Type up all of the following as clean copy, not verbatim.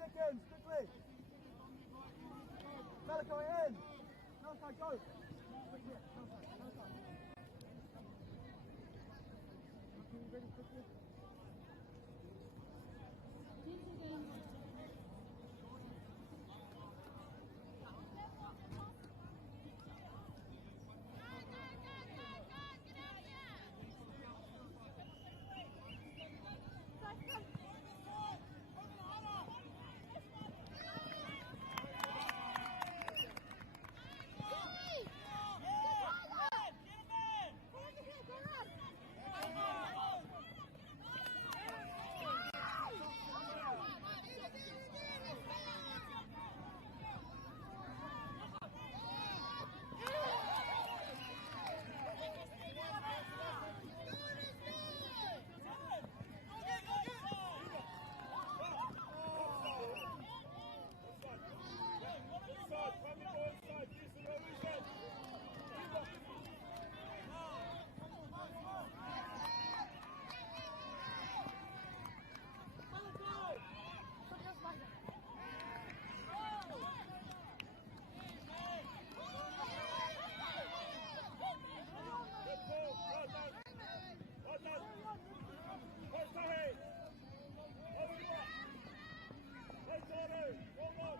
Seconds, quickly! Malachi in! Malachi, go! Ready, quickly. Hey, Tony! Go on!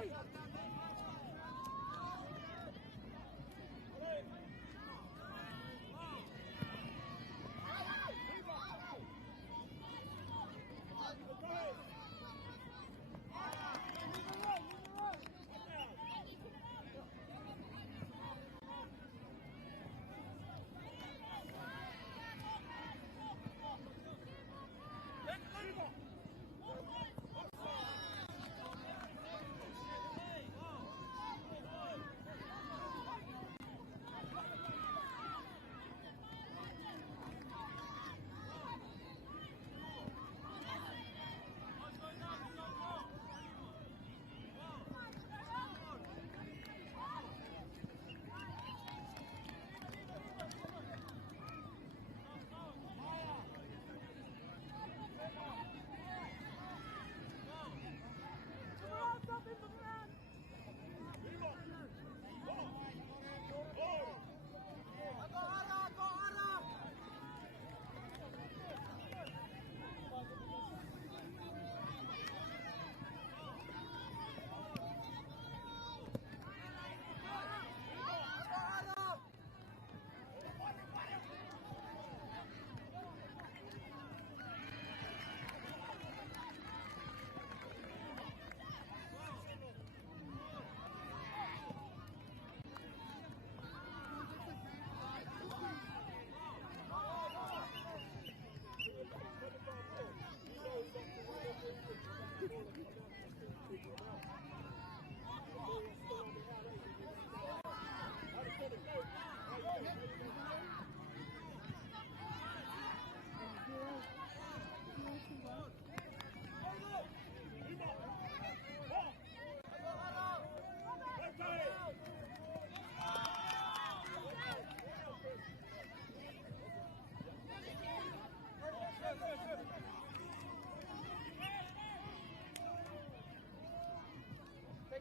Take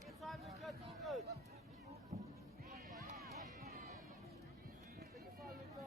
your time, Luca. It's all good. Take your time, Luca.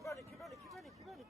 Keep running, keep running, keep running, keep running.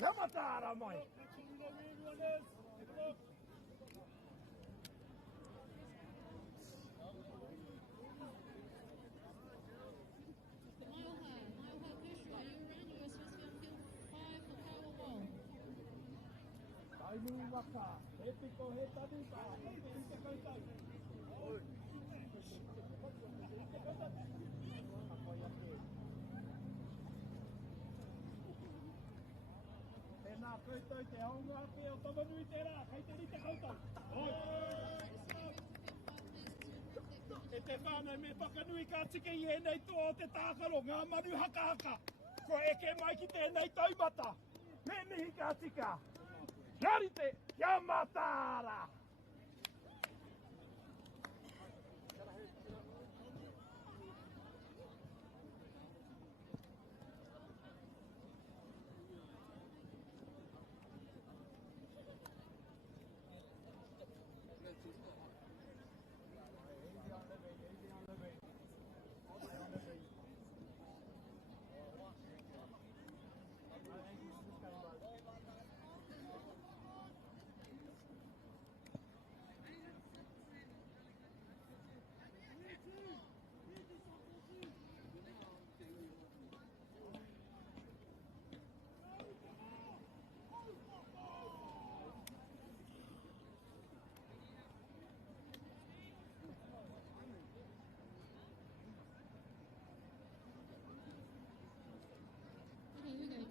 Yamatara mai. Tainu waka, he piko he tanuka, he piko he tanuka. Tēnā koutou te honga pe o tamanui tērā, kei te rite koutou. E te whānau me whakanui ka tike i enei toa o te tākaro, ngā manu haka haka. Ko eke mai ki tēnei taumata. Me mihi ka tika. Kia rite, kia matara. Okay, we go.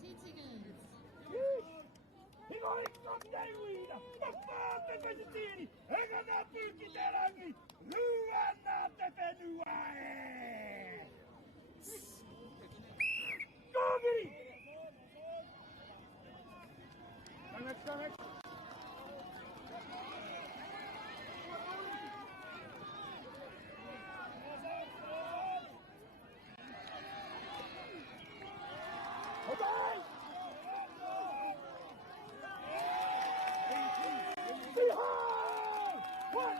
2 seconds. Hinoikko neuina, mapaatte pesitiini, ega nā pūki te rangi, rua nā te whenua e! Kōgiri! Kamek. Hodai! Behind! What?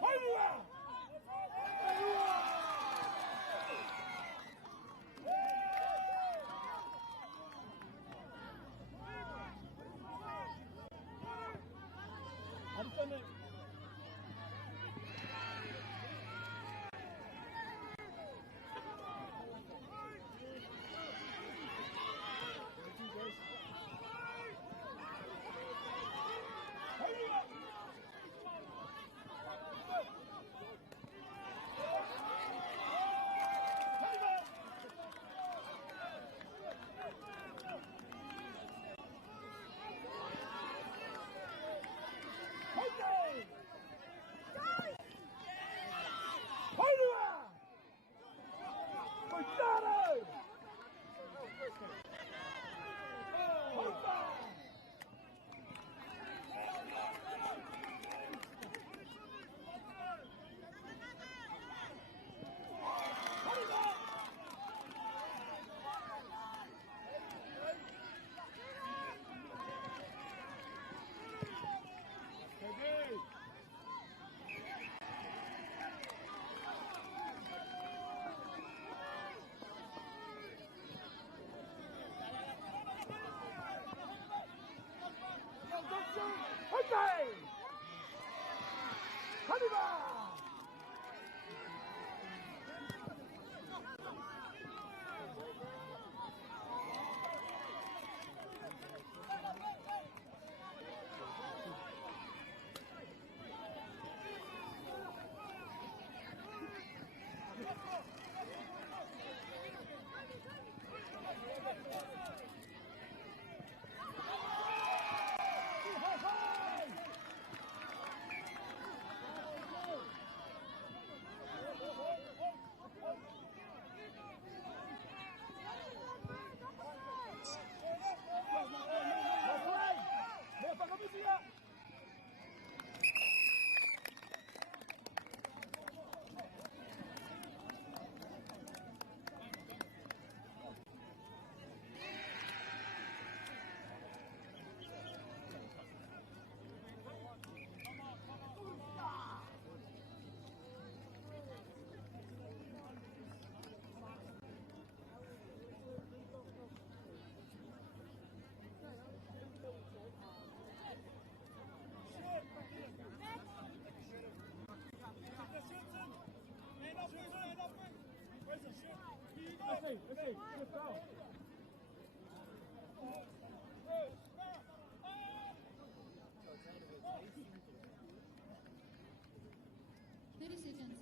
Vai, Luan! 천천히. Okay, let's go. 30 seconds.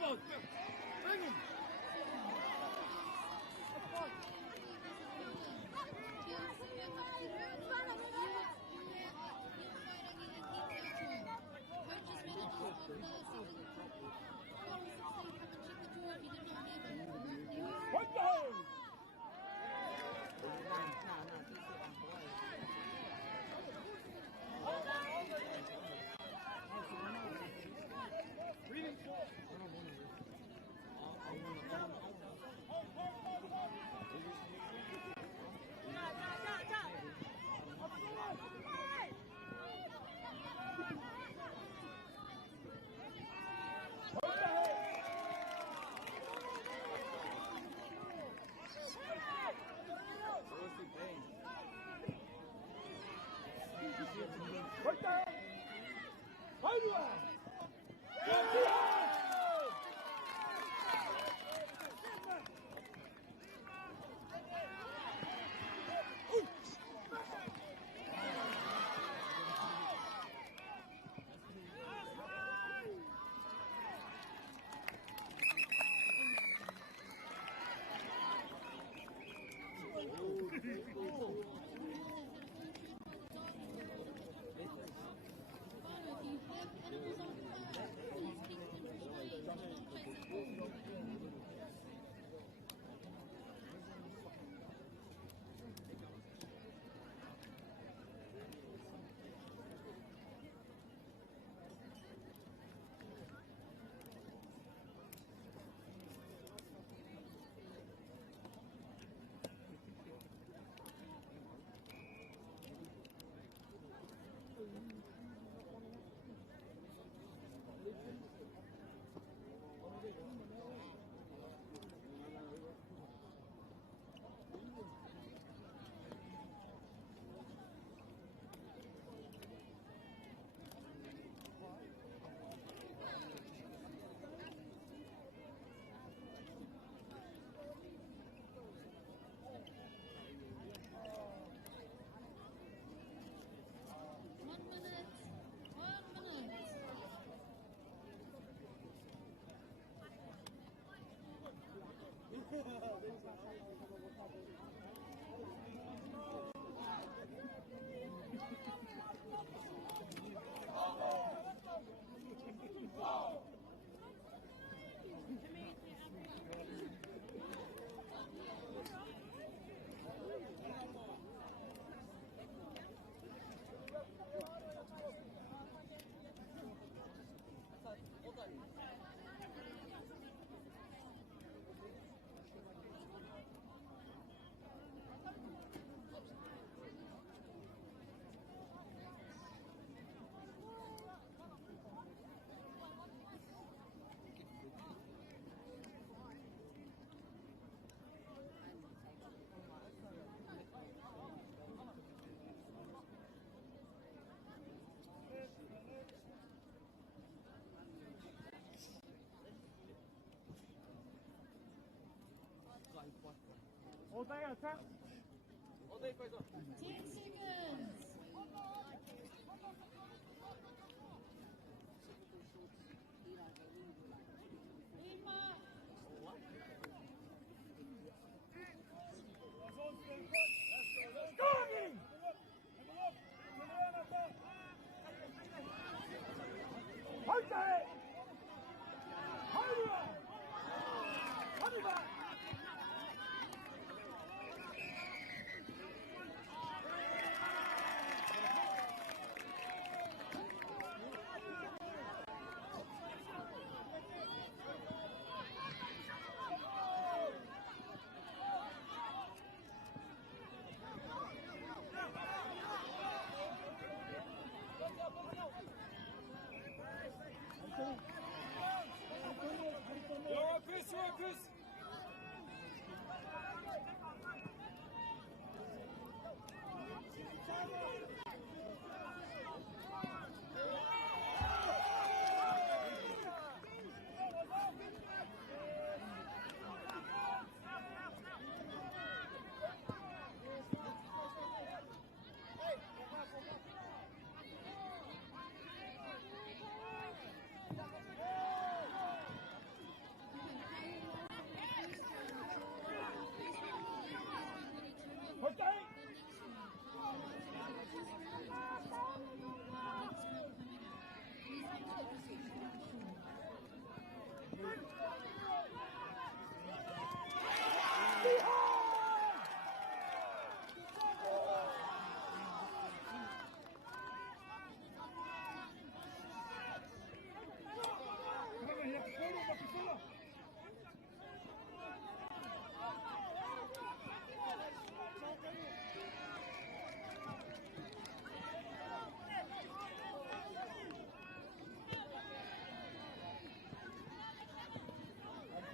about? Bring him. Oday attack. 10 seconds. Going! Oday! Hurry! Hurry back!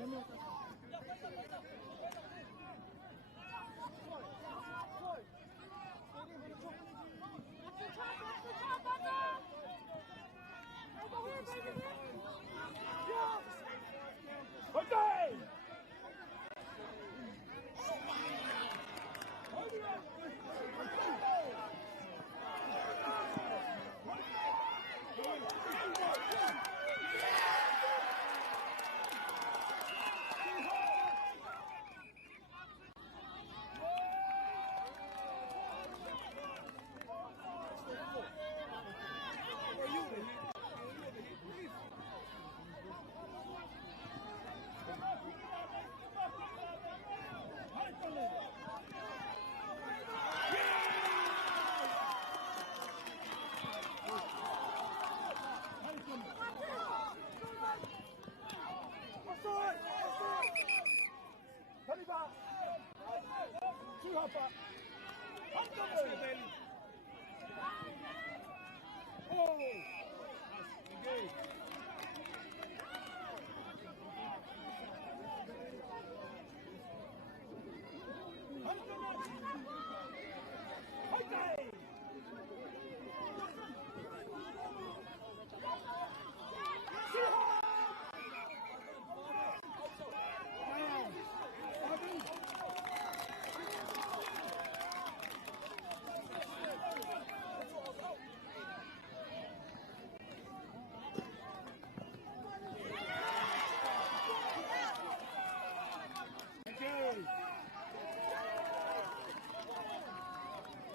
Okay!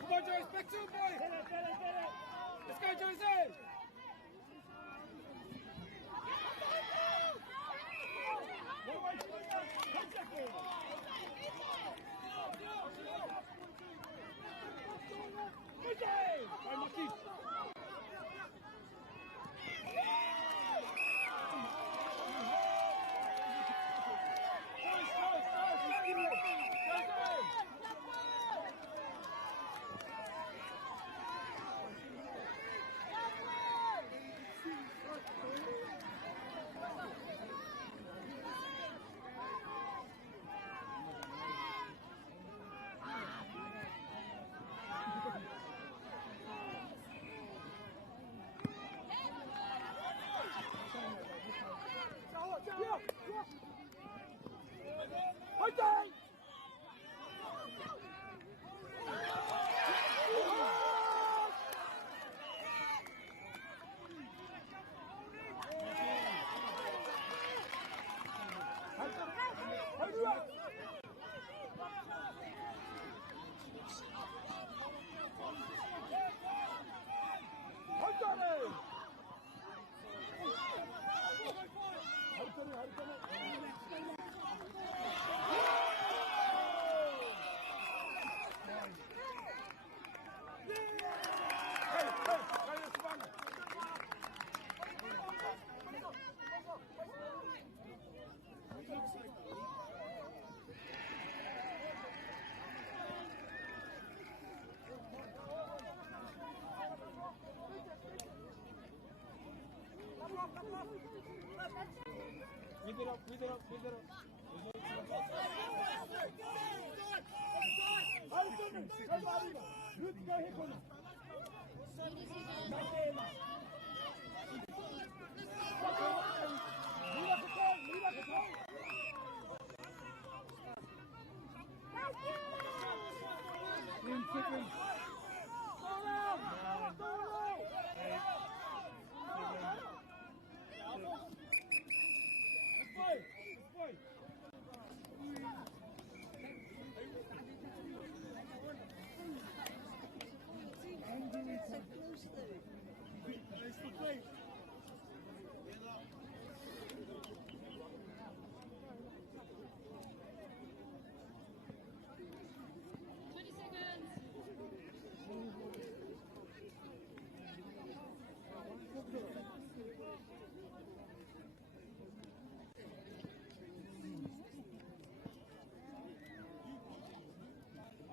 Come on, Joyce, back to him, boy. Let's go, Jose.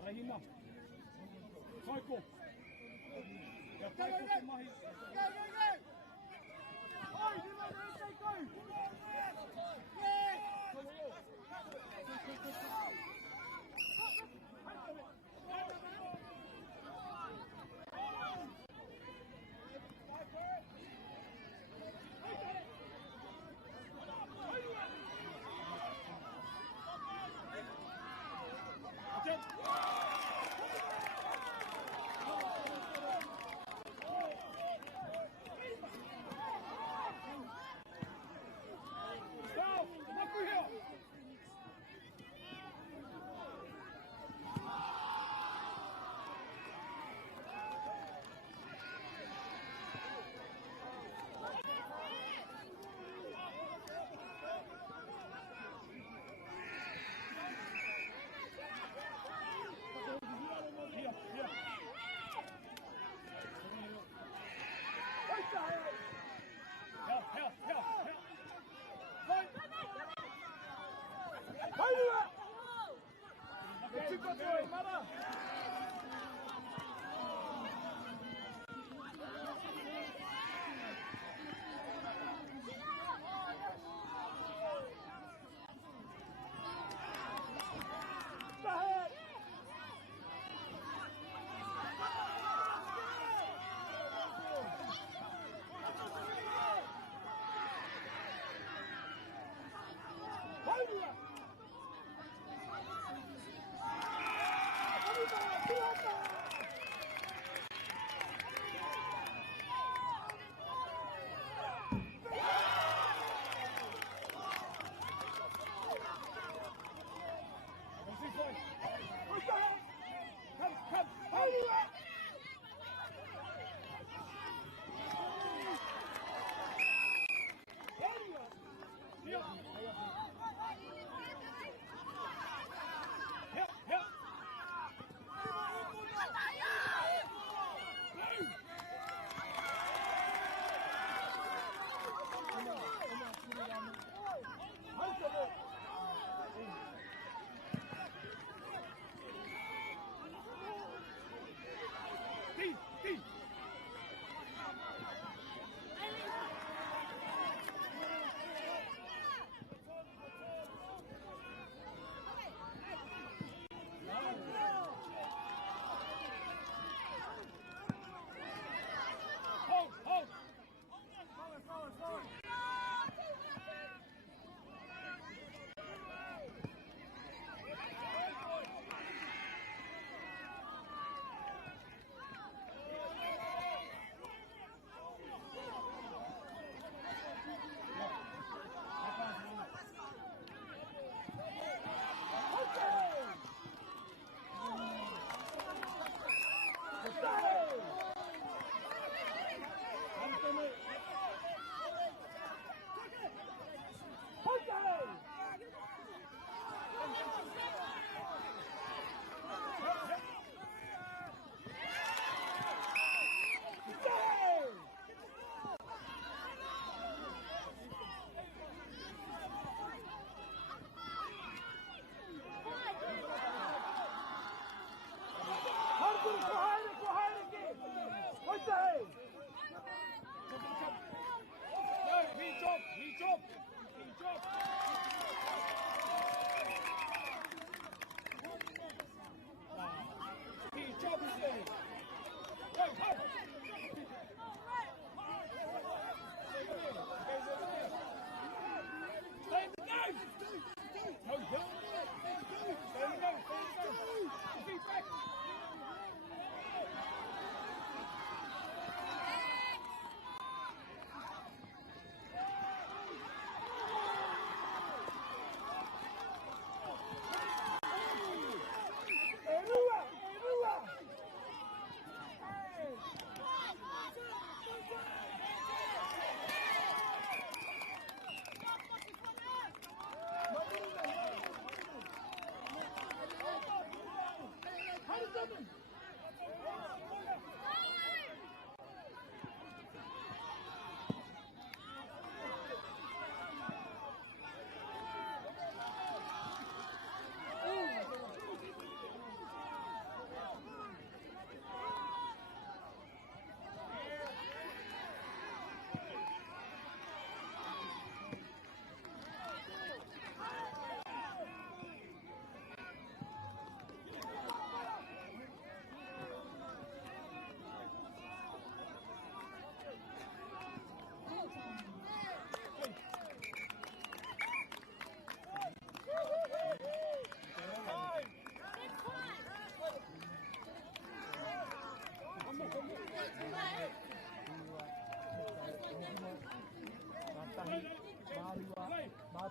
Rahima. Taiko. Ja, Taiko se mahi. Oi, hyvä, Taiko!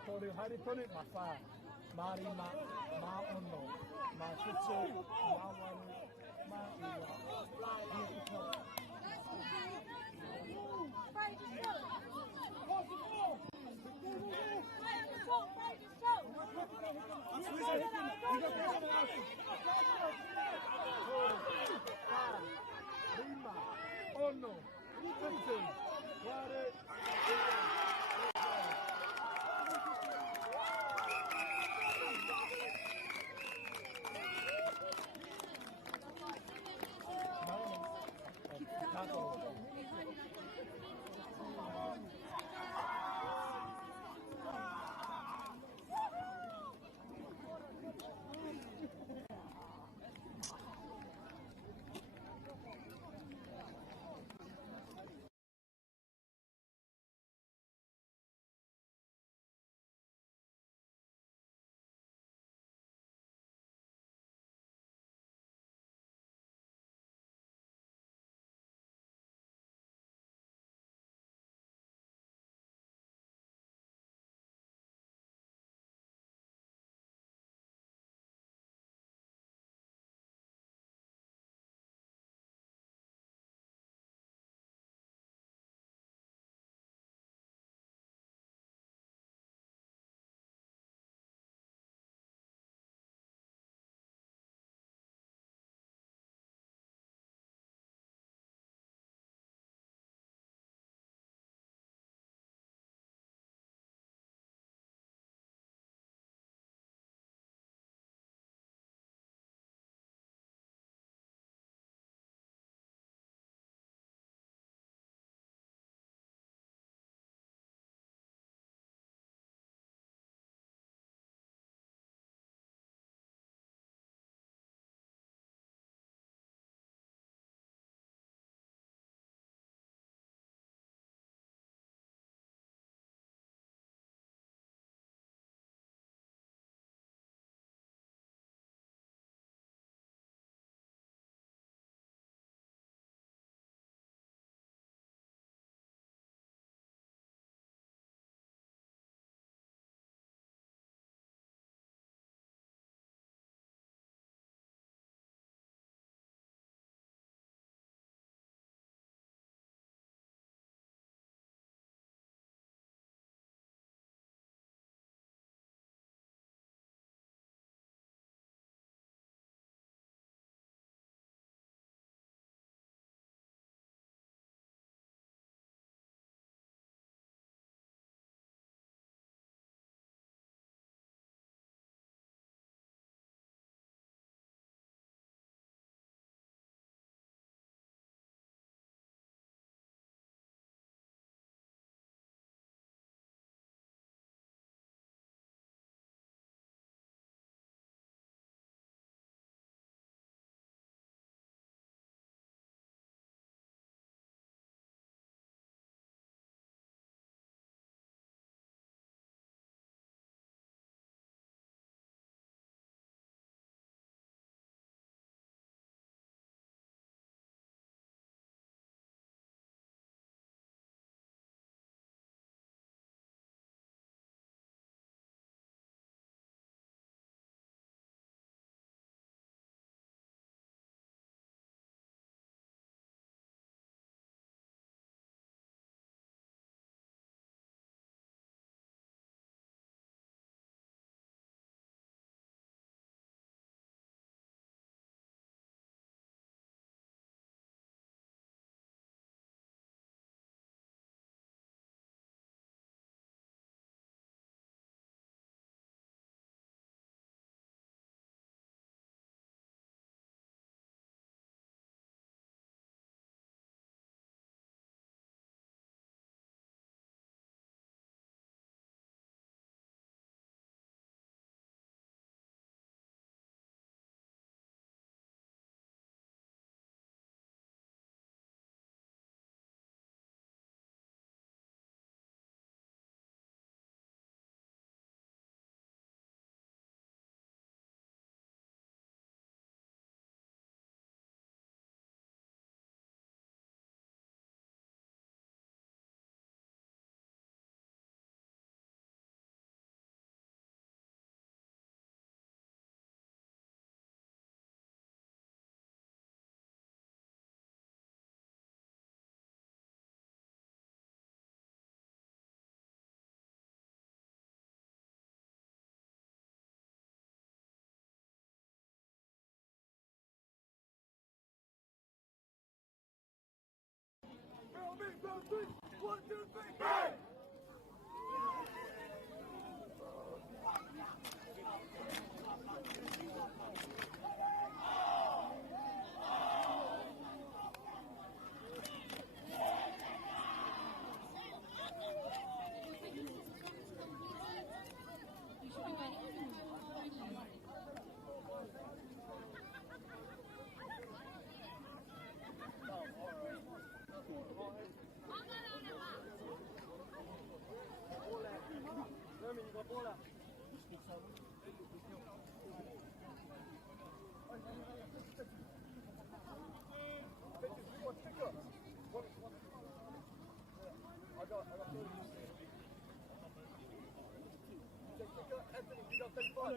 Toru hari tonu mawha, marima, maono, mawhitu, mawaru, maiwa, hiukuto. Lima, ono, hitu, waru,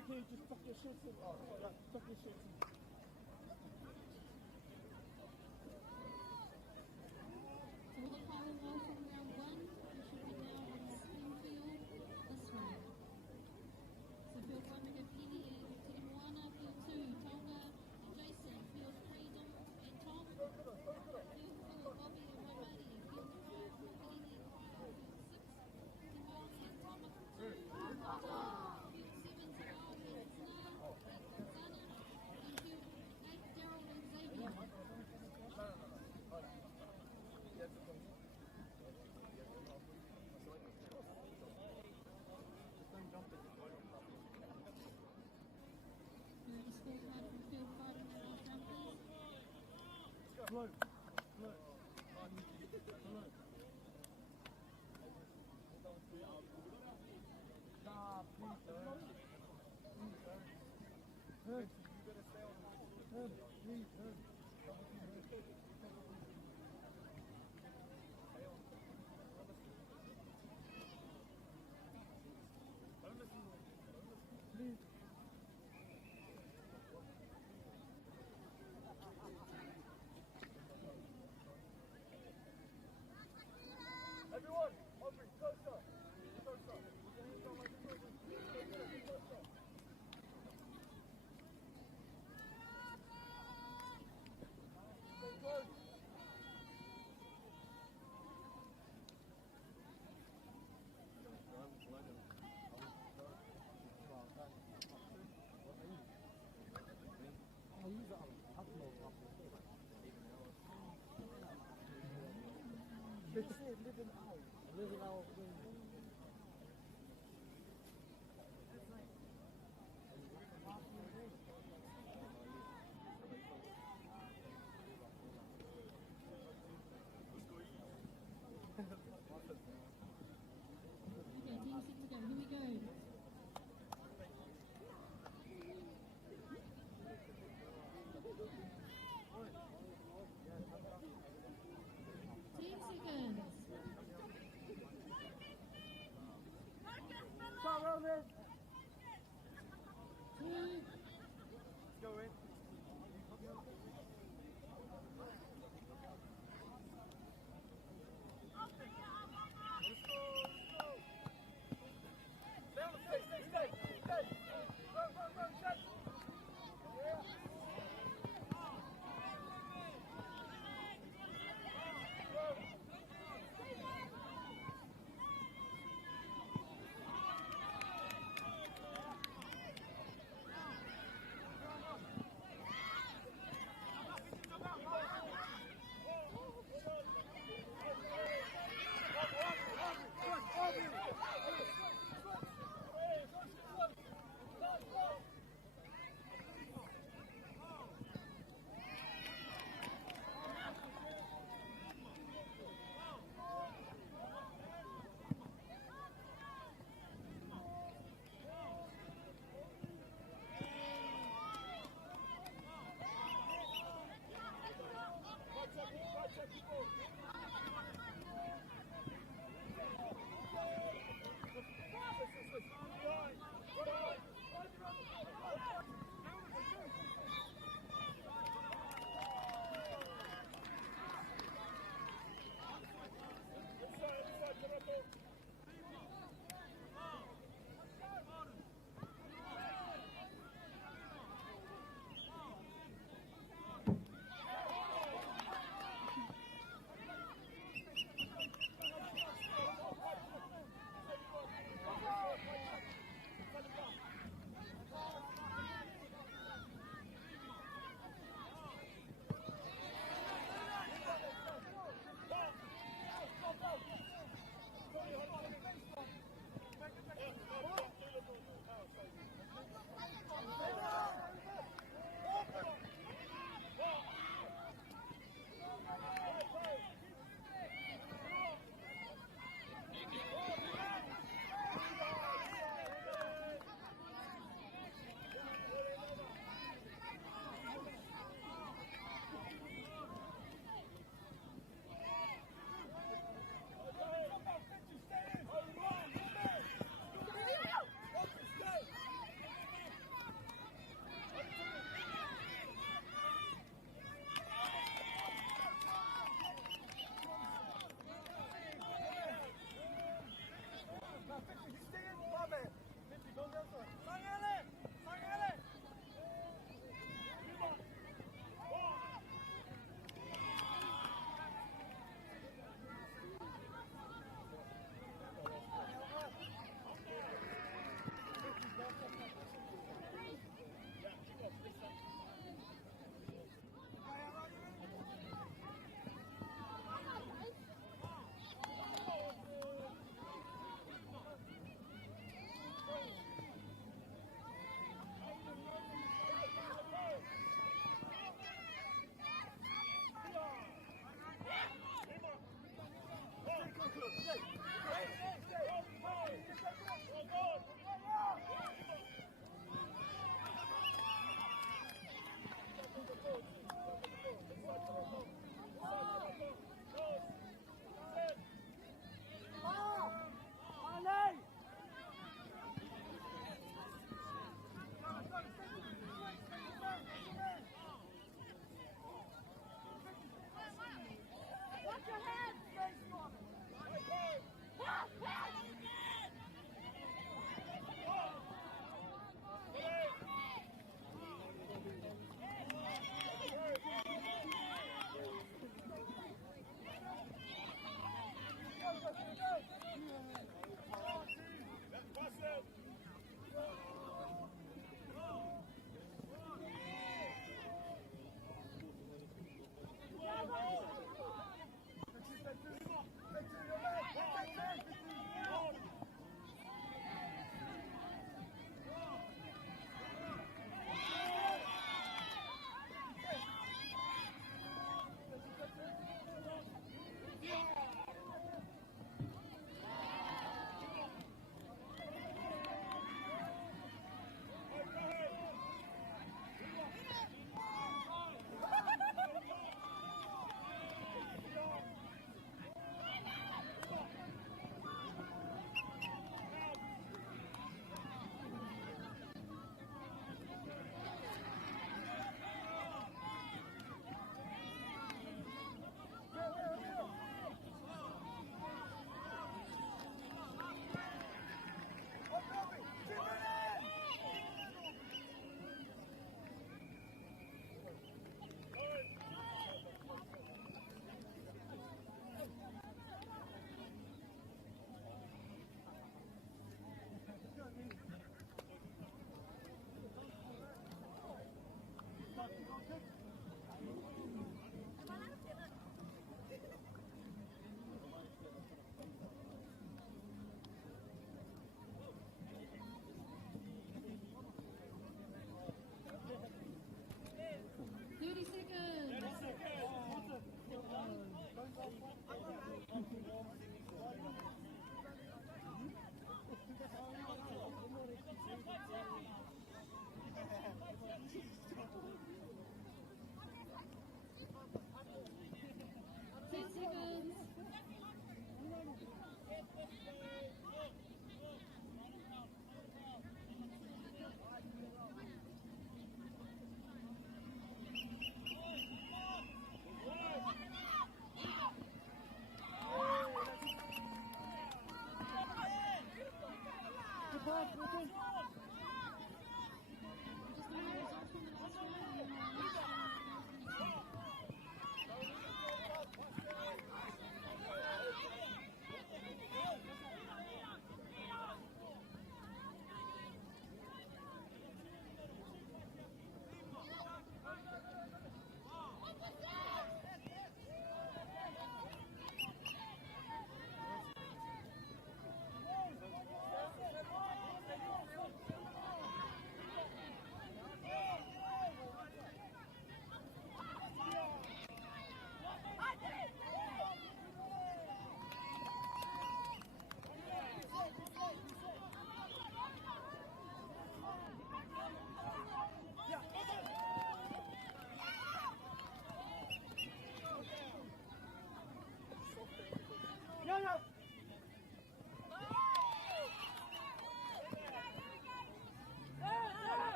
Okay, just tuck your shirts in. Tuck your shirts in. So with a final ball from round one, we should be now on Springfield this round. So field one, we have Kenny and Te Moana. Field two, Tonga and Jason. Field three, Dom and Tom. Field four, Bobby and Raimari. Field five, Kenny and Kyle. Field six, Timoni and Thomas. Field seven, Terao and Zana. And field eight, Daryl and Xavier. You're at a scorecard from field five in the last round, please. Flow. Everyone, Aubrey, closer. Closer. Stay close. Okay, team set to go. Here we go. Ten seconds.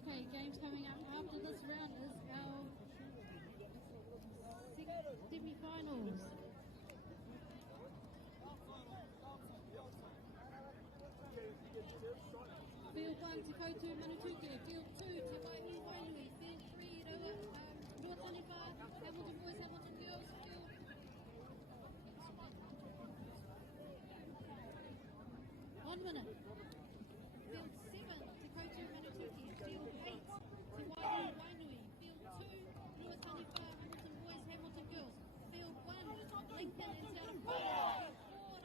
Okay, games coming up after this round is our semi-finals. Field 1, Te Koutu Manatuke. Field 2, Te Waihi Wainui. Field 3, Ruataniwha, Hamilton Boys, Hamilton Girls. Field 1 minute. Field 7, Te Koutu Manatuke. Field 8, Te Waihi Wainui. Field 2, Ruataniwha, Hamilton Boys, Hamilton Girls. Field 1, Lincoln and South Wales. Field 4,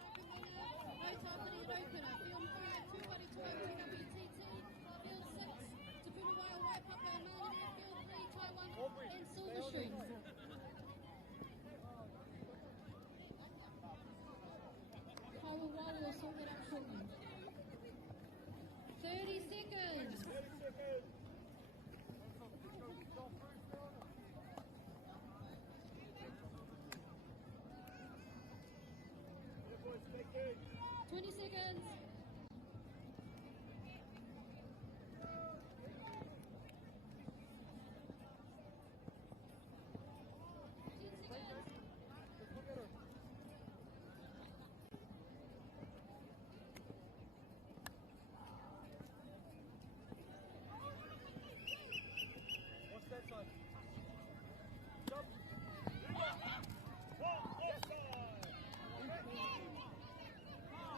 Rakamonga, Otapiri, Raupara. Field 5, Tūwari Te Koutu, WTT. Field 6, Te Punawaia, Waipapa and Melanie. Field 3, Taiwan and Silver Streams. Kawawali will sort it out shortly. 30 seconds. Thank you. 20 seconds. 10 seconds. What's that side? Jump. Offside.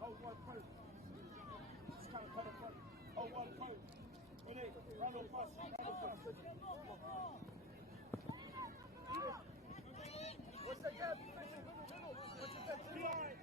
Hold one post. Just kind of cut a front. Hold one post. When it run on bus, what's the gap? What's the gap? Behind. Behind.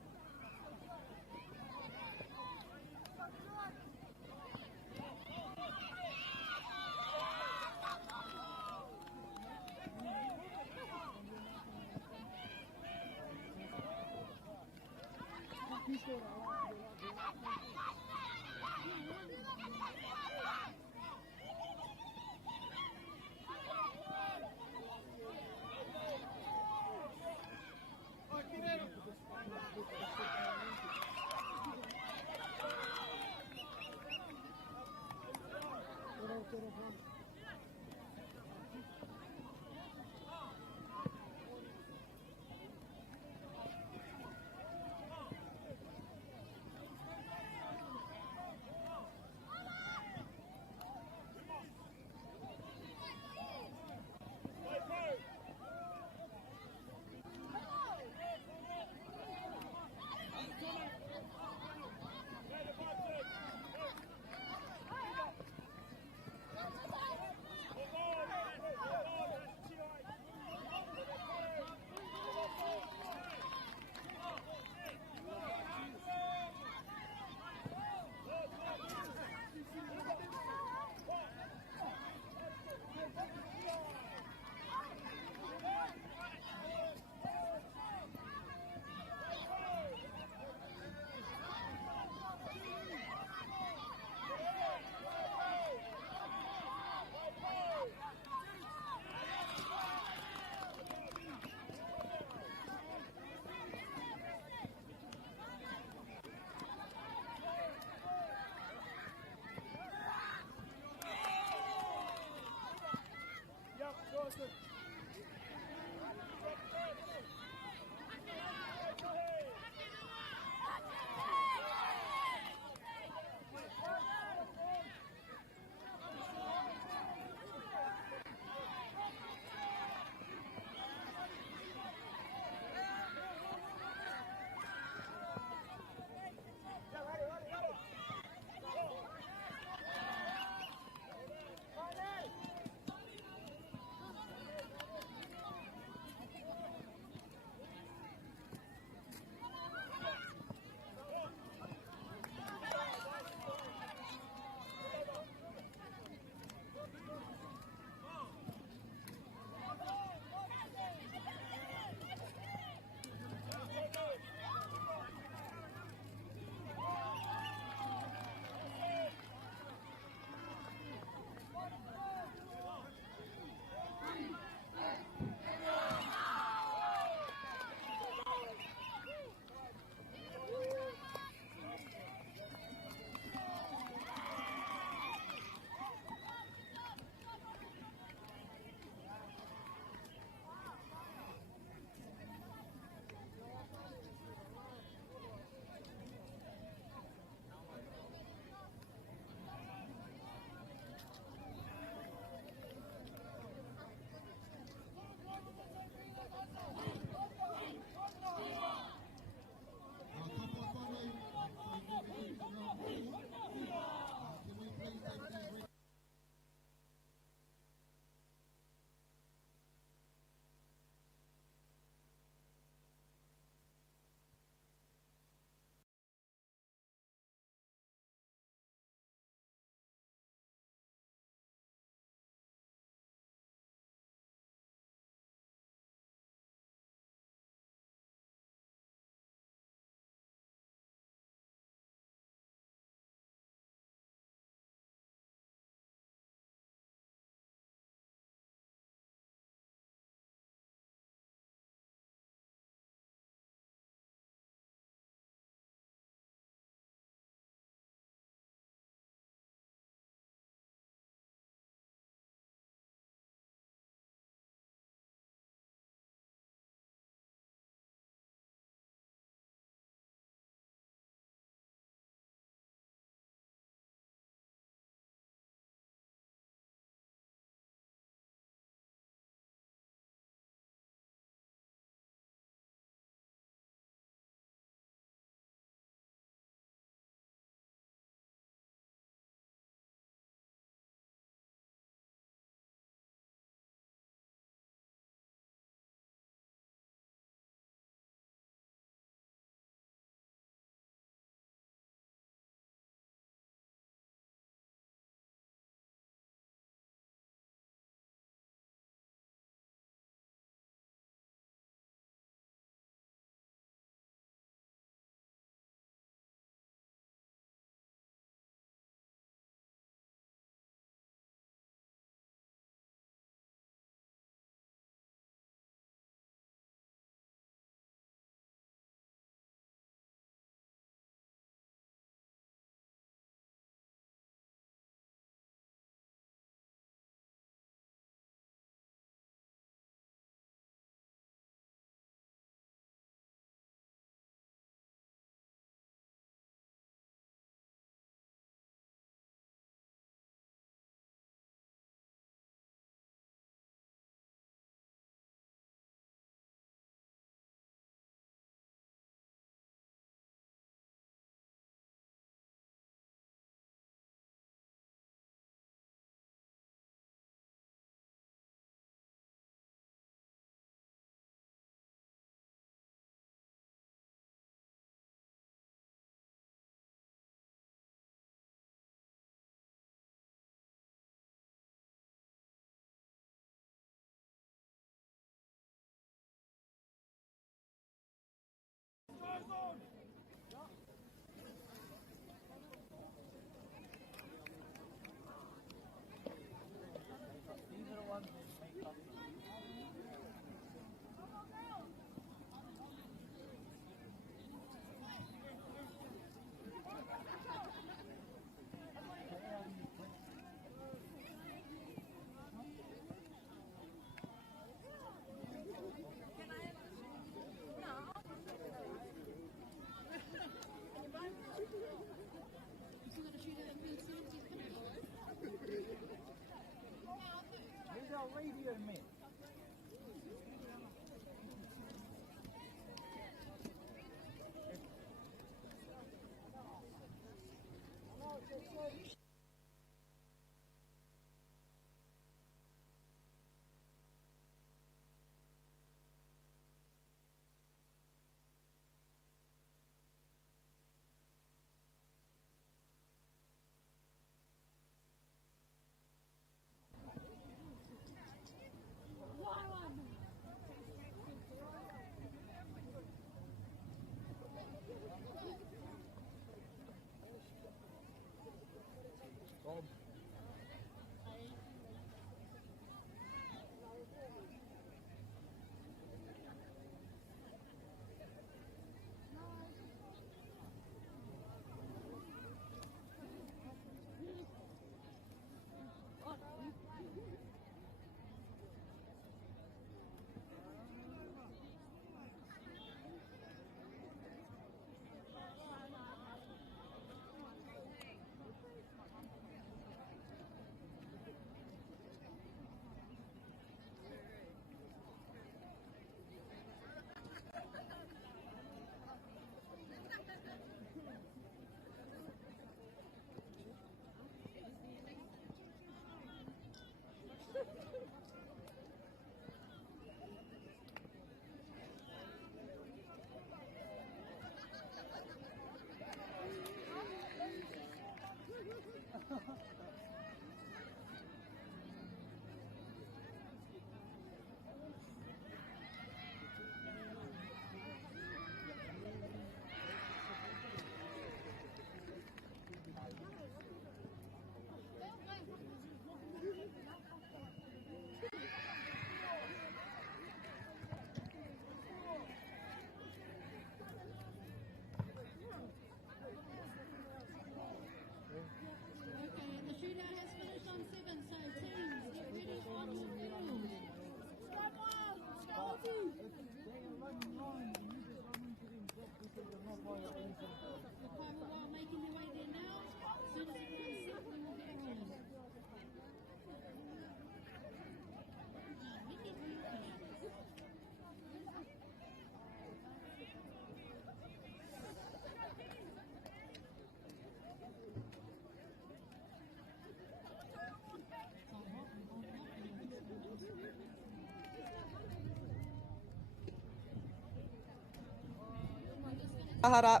Ahara.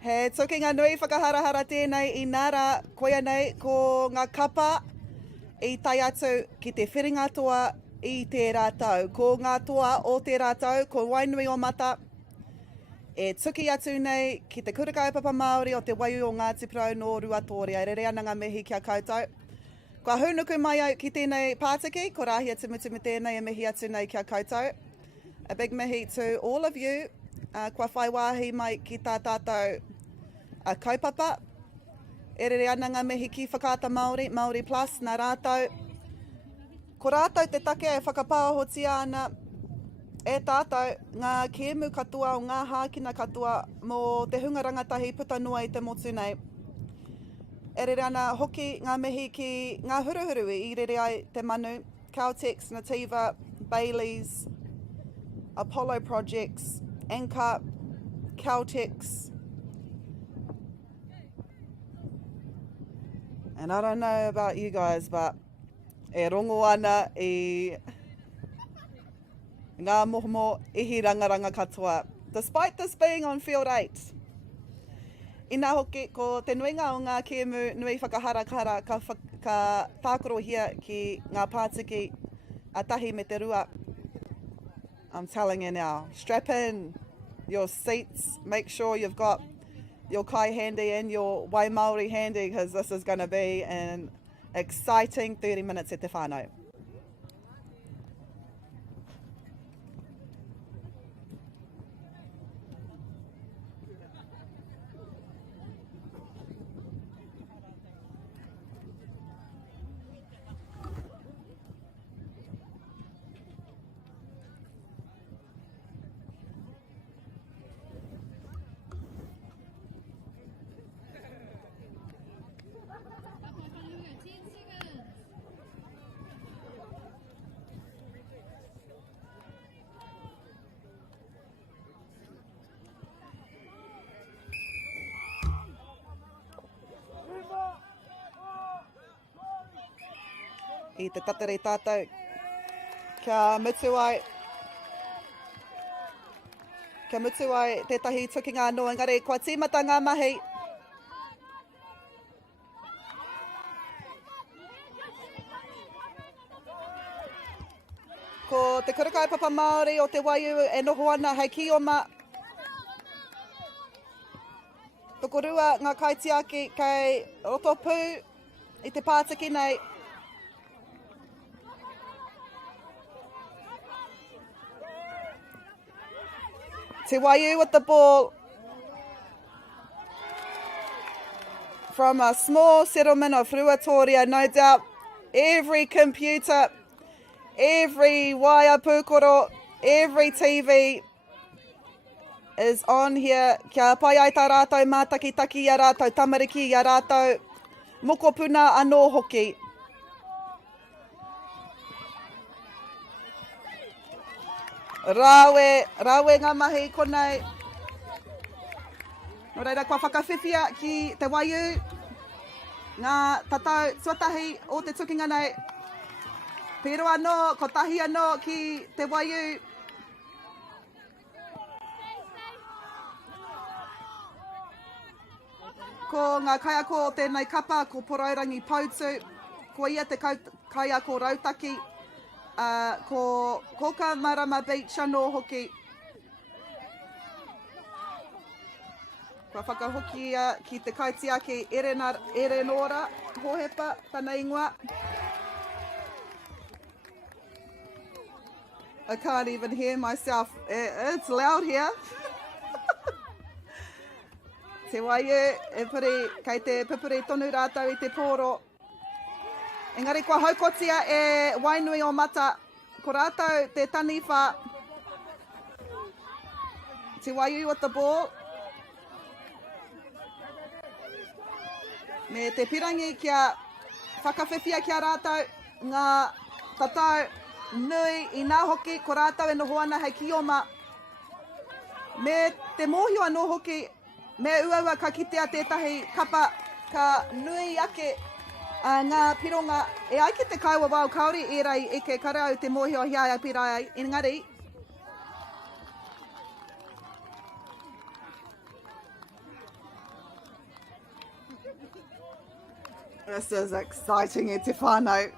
He tukinga nui whakaharahara tēnei I nara koia nei ko ngā kapa I tai atu ki te whiringa toa I te rātau. Ko ngā toa o te rātau, ko Wainui o Mata, e tuki atu nei ki te kurakaupapa Māori o te waiu o Ngāti Porou no Ruatoria. E rere ana ngā mihi kia koutou. Kua hunuku mai au ki tēnei pātiki, ko Rahia Tumutumu tēnei e mihi atu nei kia koutou. A big mihi to all of you. Kua whai wāhi mai ki tā tātou kaupapa. E rere ana ngā mihi ki whakaata Māori, Māori Plus, nā rātou. Ko rātou te take e whakapāhotia ana e tātou ngā kēmu katoa o ngā hākina katoa mō te hunga rangatahi puta noa I te motu nei. E rere ana hoki ngā mihi ki ngā huruhurui I rere ai te manu, Caltex, Nativa, Baileys, Apollo Projects, Anchor, Caltex. And I don't know about you guys, but e rongo ana I ngā mohomo ihi rangaranga katoa. Despite this being on Field 8, Ina hoki ko te nuinga o ngā kēmu nui whakaharakara ka tākorohia ki ngā pātiki a tahi me te rua. I'm telling you now, strap in your seats, make sure you've got your kai handy and your wai Māori handy because this is going to be an exciting 30 minutes e te whānau. I te tatare tātou, kia mutu ai tētahi tukinga anō, engari kua tīmata ngā mahi. Ko te kurakaupapa Māori o te waiu e noho ana hei kioma. Tokorua ngā kaitiaki kei Rotopu I te pātiki nei. Te waiu with the ball from a small settlement of Ruatoria, no doubt. Every computer, every waia pūkoro, every TV is on here. Kia pai ai tā rātou mātakitaki I rātou tamariki I rātou mokopuna anō hoki. Rawe ngā mahi konei. No reira, kua whakawhiwhia ki te waiu. Ngā tatau tuatahi o te tukinga nei. Pero anō, ko tahi anō ki te waiu. Ko ngā kaiako o tēnei kapa, ko Porairangi Pautu. Ko ia te kaiako Rautaki. Ko Koka Marama Beach anō hoki. Kua whakahoki ki te kaitiaki Erenora Hohepa, tana ingoa. I can't even hear myself. It's loud here. Te waiu, kei te pipuri tonu rātau I te pōro. Engari, kua haukotia e Wainui o Mata. Ko rātou te taniwha. Te waiu with the ball. Me te pirangi kia whakawhiwhia kia rātou. Ngā tatau nui I nā hoki. Ko rātou e noho ana hei kioma. Me te mōhio anō hoki. Me uaua ka kitea tētahi kapa. Ka nui ake. Ngā pironga, e ai ki te kaua wau kauri I rei I ke karau te mōhio hiai pirai. Engari, This is exciting e te whānau.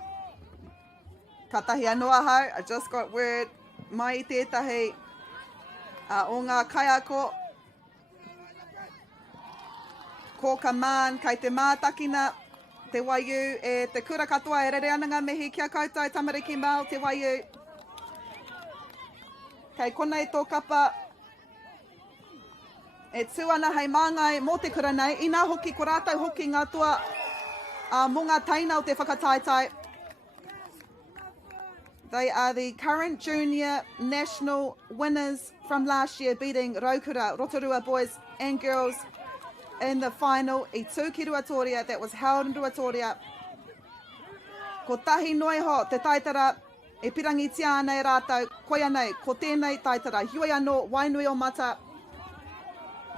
Ka tahi anō hau, I just got word mai I tētahi o ngā kaiako. Ko ka man, kai te mātakina, te waiu e te kura katoa e rere ana ngā mihi kia koutou tamariki mau te waiu. Kei konei tō kapa e tū ana hei māngai mō te kura nei. Ina hoki ko rātou hoki ngā toa mō ngā taina o te whakataitai. They are the current junior national winners from last year, beating Raukura, Rotorua boys and girls in the final I tū ki Ruatoria that was held in Ruatoria. Ko tahi noi ho te taitara e pirangi tia ana e rātou, koia nei, ko tēnei taitara, hioi anō, wainui o mata.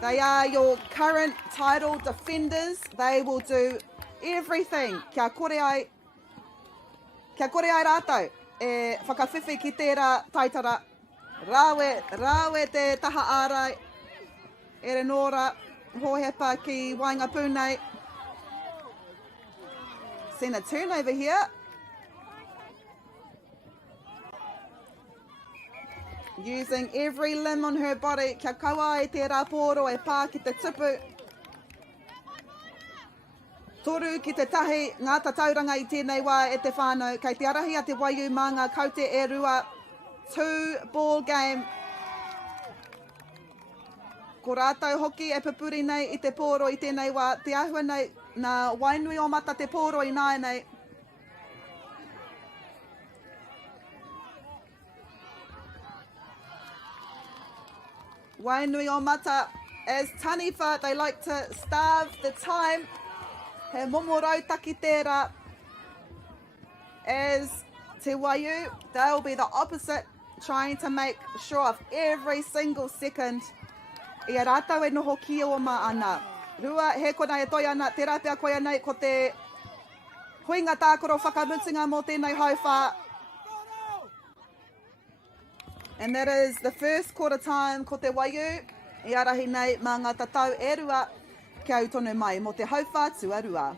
They are your current title defenders. They will do everything kia kore ai rātou e whakawhiwhi ki tērā taitara. Rāwe te taha ārai, e re nōra, hohepa ki Wainga Pūnei. Seen a turnover here. Using every limb on her body, kia kaua e te raporo e pā ki te tupu. Toru ki te tahi ngāta tauranga I tēnei wā e te whānau, kei te arahi a te waiu mā ngā kaute e rua, 2-ball game. Ko rātou hoki e pupuri nei I te pōro I tēnei wā, te ahua nei, nā wainui o mata te pōro I nāi nei. Wainui o mata, as taniwha, they like to starve the time. He momo rautaki tērā. As te waiu, they'll be the opposite, trying to make sure of every single second. Ia rātau e noho ki o ma ana. Rua, he kona e toi ana, te rāpea koia nei ko te huinga tākoro whakamutinga mō tēnei hauwha. And that is the first quarter time ko te waiu. Ia rahi nei mā ngā tatau e rua kia utonu mai mō te hauwha tuarua.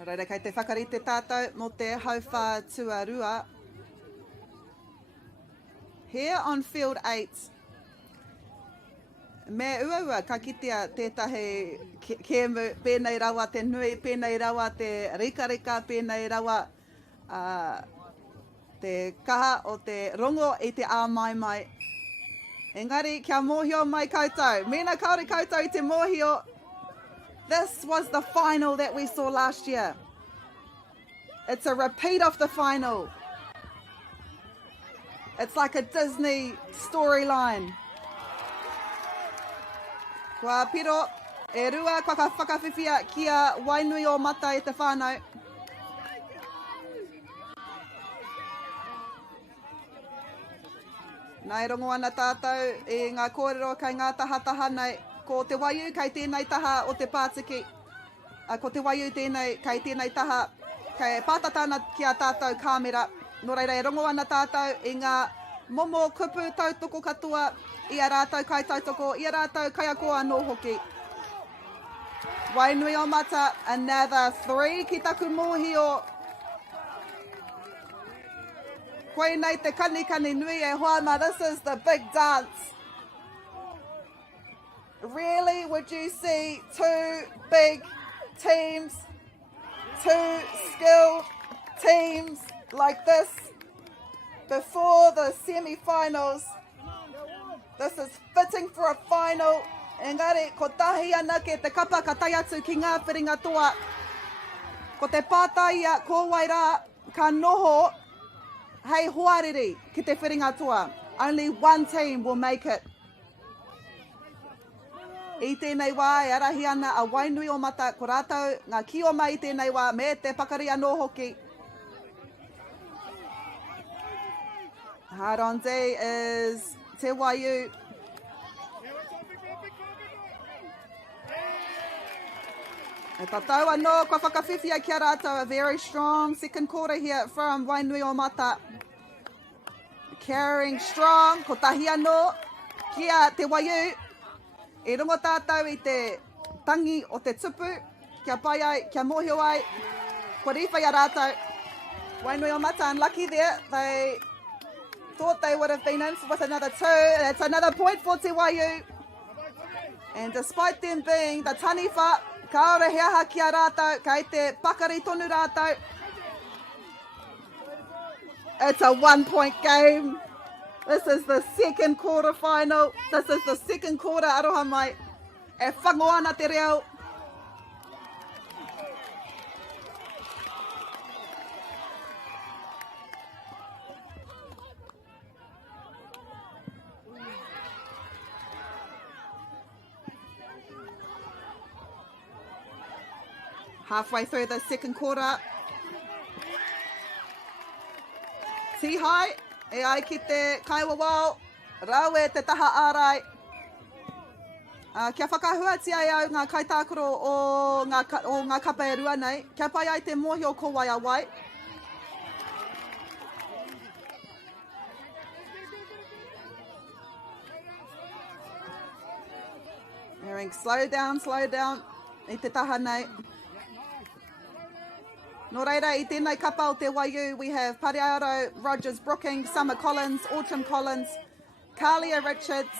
Nō reira, kei te whakarite tātou mō te hauwha tuarua. Here on field 8, me uaua ka kitea tētahi kēmu, pēnei rawa te nui, pēnei rawa te rika, pēnei rawa te kaha o te rongo I te āmaimai. Engari, kia mōhio mai koutou. Mēnā kaore koutou I te mōhio. This was the final that we saw last year. It's a repeat of the final. It's like a Disney storyline. Kua piro, e rua kua ka whakawhiwhia kia wainui o mata I te whānau. Nai rongo ana tātou I ngā kōrero kai ngā taha nei. Ko te waiu kai tēnei taha o te Pātiki. Ko te waiu tēnei kai tēnei taha kai pātatana ki a tātou kāmera. Nō reira e rongo ana tātou I ngā momo kupu tautoko katoa. Ia rātou kai tautoko, ia rātou kai ako anō hoki. Wainui o mata, another 3 ki taku mōhio. Koe nei te kani nui e hoama, this is the big dance. Really, would you see 2 big teams, 2 skilled teams like this before the semi-finals? This is fitting for a final. Engari, ko tahi ana ke te kapa ka tai atu ki ngā whiringa toa. Ko te pātaia ko waira ka noho hei hoariri ki te whiringa toa. Only one team will make it. I tēnei wā, e arahi ana a Wainui o Mata, ko rātou ngā kioma i tēnei wā, me te pakari anō hoki. Haronde is Te Waiu. E tatau anō, kua whakawhiwhia kia rātou, a very strong second quarter here from Wainui o Mata. Carrying strong, ko tahi anō, kia Te Waiu. E rongo tātou i te tangi o te tupu, kia pai ai, kia mohio ai, ko riwhai a rātou. Wainui o Mata unlucky there, they thought they would have been in with another two. That's another point for Te Waiu. And despite them being the taniwha, ka ora he aha ki a rātou, kei te pakari tonu rātou. It's a 1 point game. This is the second quarter final. This is the second quarter, aroha mai. E whango ana te reo. Halfway through the second quarter. Tihai, e ai ki te kaiwawao, rau e te taha ārai. Kia whakahuatia ai au ngā kaitākoro o ngā kapa e rua nei. Kia pai ai te mōhio ko wai a wai. Hearing slow down, i te taha nei. Nō reira, i tēnei kapa o te Waiu, we have Pariaro, Rogers, Brooking, Summer Collins, Autumn Collins, Kalia Richards,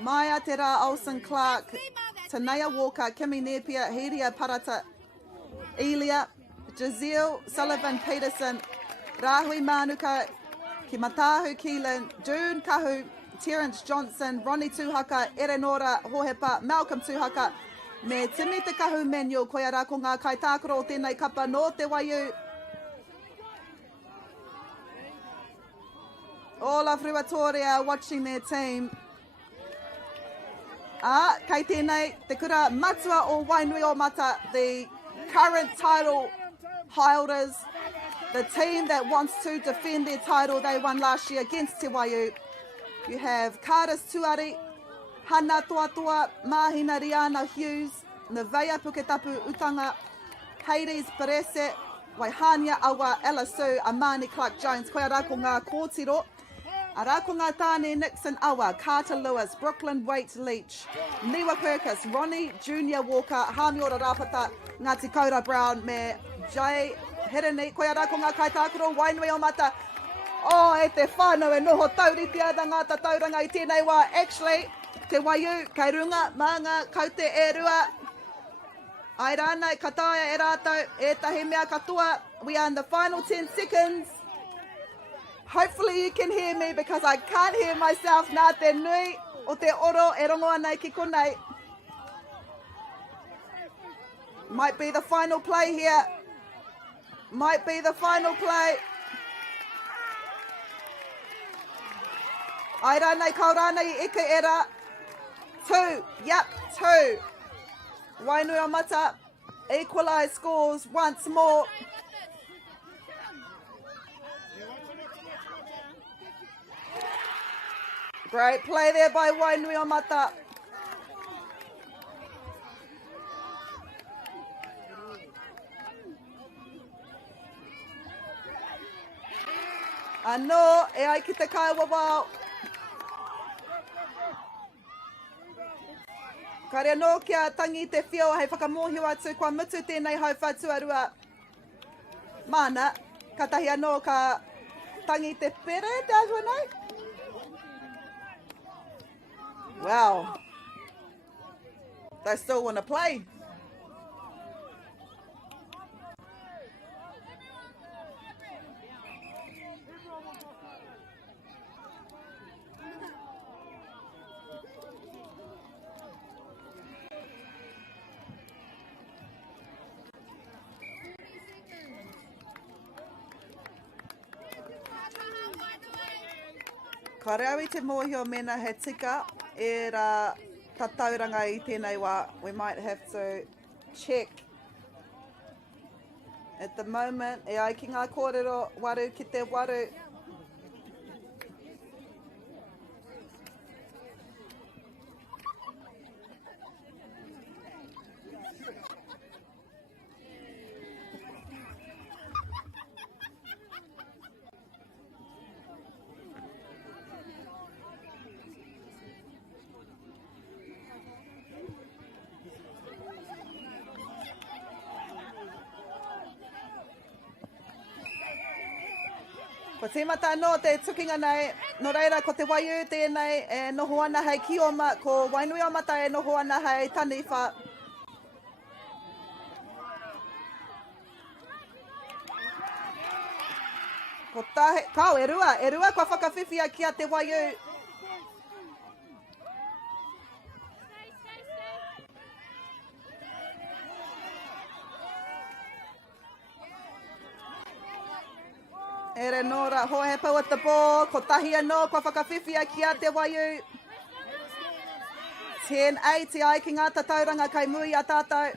Maya Tera Olsen Clark, Tanea Walker, Kimi Nepia, Hiria Parata, Elia, Giselle Sullivan Peterson, Rahui Manuka, Ki Matahu Keelan, June Kahu, Terence Johnson, Ronnie Tuhaka, Erenora Hohepa, Malcolm Tuhaka, me Timi Te Kahu Manuel, koe ara ko ngā kaitākoro o tēnei kapa no Te Waiu. All of Ruatoria watching their team. Kei tēnei, te kura matua o Wainui o Mata, the current title holders, the team that wants to defend their title they won last year against Te Waiu. You have Kāras Tuari, Hana Toatoa, Mahina Riana Hughes, Nevaeh Puketapu Utanga, Hades Perese, Waihania Awa Elasu, Amani Clark Jones, koe ara ko ngā kōtiro. Ara ko ngā tāne Nixon Awa, Carter Lewis, Brooklyn Waite Leach, Niwa Perkis, Ronnie Junior Walker, Hamiora Rapata, Ngāti Kaura Brown, me Jay Hirani, koe ara ko ngā kaitākoro, Wainui o Mata. Oh, e te whānau e noho tauriti ada ngā tauranga i tēnei wā. Actually, Te Waiu, kei runga, mā ngā kaute e rua. Ai rānei, kataia e rātou, e tahi mea katoa. We are in the final 10 seconds. Hopefully you can hear me because I can't hear myself. Nā te nui o te oro e rongo anei ki konei. Might be the final play here. Might be the final play. Ai rānei, kau rānei i ike era. 2, yep, 2. Wainui o Mata equalise scores once more. Great play there by Wainui o Mata. Anō, e ai ki te kaiwawao. Kare anō kia tangi te whio hei whakamohio atu kua mutu tēnei hau whātuarua. Mana, ka tahi anō ka tangi te pere te atua nei. Wow. They still want to play. Ka reo I te mōhio mena he tika e rā tatauranga I tēnei wā. We might have to check. At the moment, e ai ki ngā kōrero waru ki te waru. Ko tīmata anō te tukinga nei, no reira ko te waiu tēnei e noho ana hei kioma, ko Wainui o Mata e noho ana hei Taniwha. Ko tahe, kau e rua kua whakawhiwhia kia te waiu. Ere Nora, Hohepa with the ball, ko tahi anō, kua whakawhiwhia kia te waiu. 10-8 I ai ki ngā tatauranga kai mui a tātou.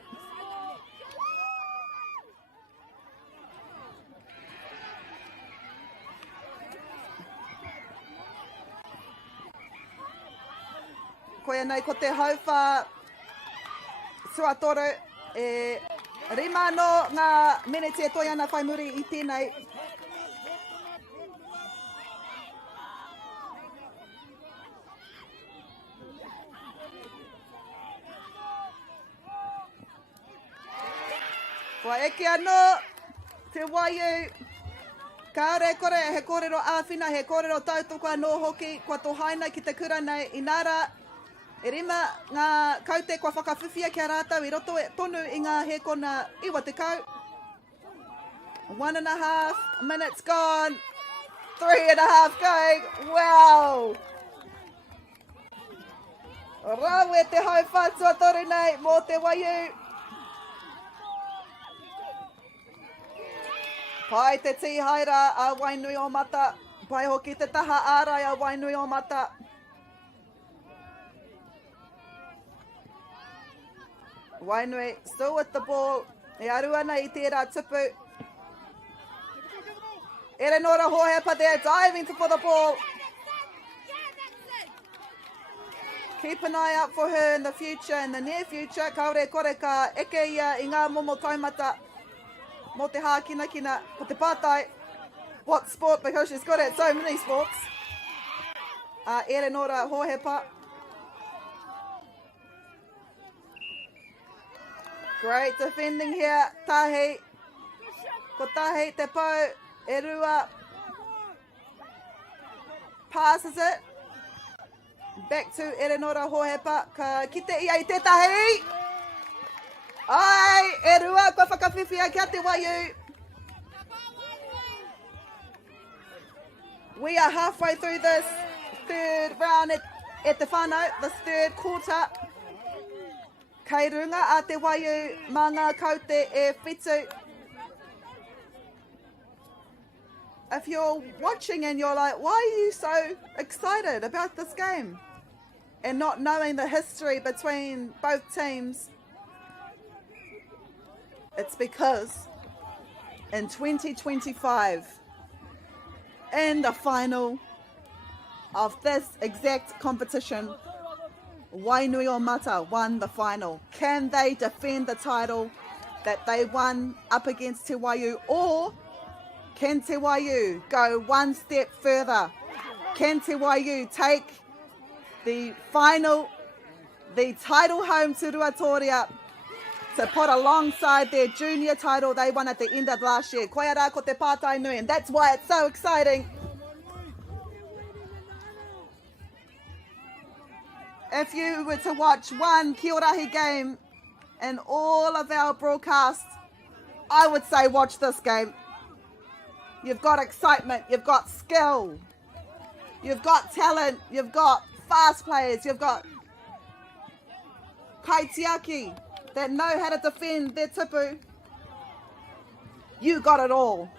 Koia nei ko te hauwha suatoru, e rima no ngā meneti e toi ana whai muri I tēnei. Kua eke anō, te waiu, kaore kore, he kōrero āwhina, he kōrero tautoko anō hoki, kua tō haina ki te kura nei, inara, e rima ngā kaute kua whakawhiwhia kia rātau, I roto e tonu I ngā hekona iwa te kau. 1.5 minutes gone, 3.5 going, wow! Rau e te hauwha tuatoru nei, mō te waiu. Pai te tihaira a Wainui o Mata. Pai hoki te taha ārai a Wainui o Mata. Wainui still with the ball. E aru ana I tērā tupu. Ere Nora Hohepa there diving for the ball. Keep an eye out for her in the future, in the near future. Kaore kore ka eke ia I ngā momo taumata. Mō te hākina kina, ko te pātai. What sport? Because she's good at so many sports. Ere Nora Hohepa. Great defending here. Tahi. Ko Tahi te pau. E rua. Passes it. Back to Ere Nora Hohepa. Ka kite ia I te tahi. Ai, e rua kua whakawhiwhia kia te waiu. We are halfway through this third round at the whānau, this third quarter. Kei runga a te waiu mā ngā kaute e whitu. If you're watching and you're like, why are you so excited about this game? And not knowing the history between both teams, it's because in 2025, in the final of this exact competition, Wainui o Mata won the final. Can they defend the title that they won up against Te Waiu, or can Te Waiu go one step further? Can Te Waiu take the title home to Ruatoria to put alongside their junior title they won at the end of last year? Koia rā ko te pātai nui, and that's why it's so exciting. If you were to watch one Kiorahi game in all of our broadcasts, I would say watch this game. You've got excitement, you've got skill, you've got talent, you've got fast players, you've got kaitiaki that know how to defend their tipu. You got it all.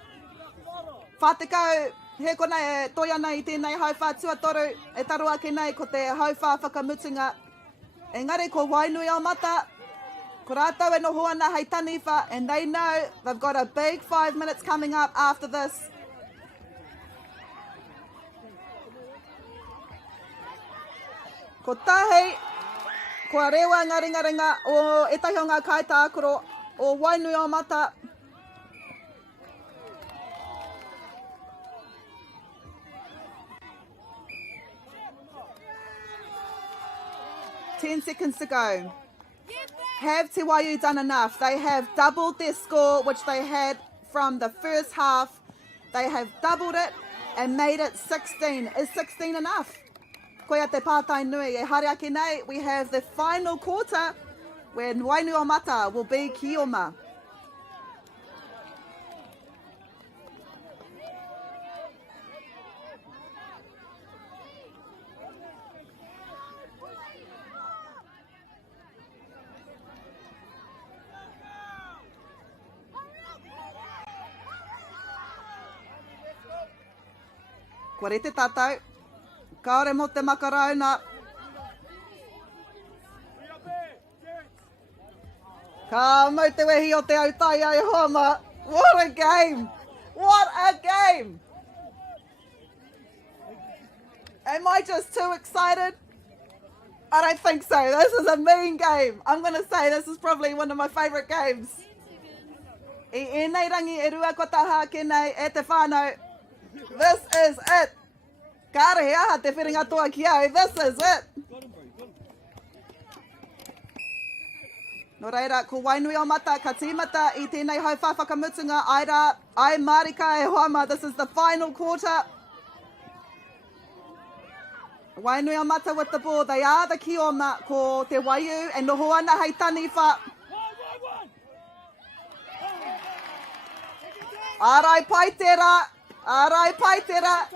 Whatekau He kona e toi ana I tēnei hauwha tuatoru e taru ake nei ko te hauwha whakamutunga. Engari ko Wainui o Mata, ko rātou e noho ana hei taniwha, and they know they've got a big 5 minutes coming up after this. Ko tahi, ko a rewa ngā ringa o etahi o ngā kaitākoro o Wainui o Mata. Ten seconds to go. Have Te Waiū done enough? They have doubled their score, which they had from the first half. They have doubled it and made it 16. Is 16 enough? Koia te pātai nui. E haere ake nei, we have the final quarter when Wainui o Mata will be Kioma. Kua re te tātou, kaore mo te makarauna. Ka mau te wehi o te autai ai homa. What a game! What a game! Am I just too excited? I don't think so. This is a mean game. I'm going to say this is probably one of my favourite games. I ēnei rangi e rua kotaha ke nei e te whānau. This is it. Kāre he aha te whiringa toa ki au. This is it. No reira, ko Wainui o Mata, ka tīmata I tēnei hauwha whakamutunga. Ai rā, ai marika e hoama. This is the final quarter. Wainui o Mata with the ball. They are the Kioma ko te Waiū. And noho ana hei taniwha. Arai paitera. Arai paitera.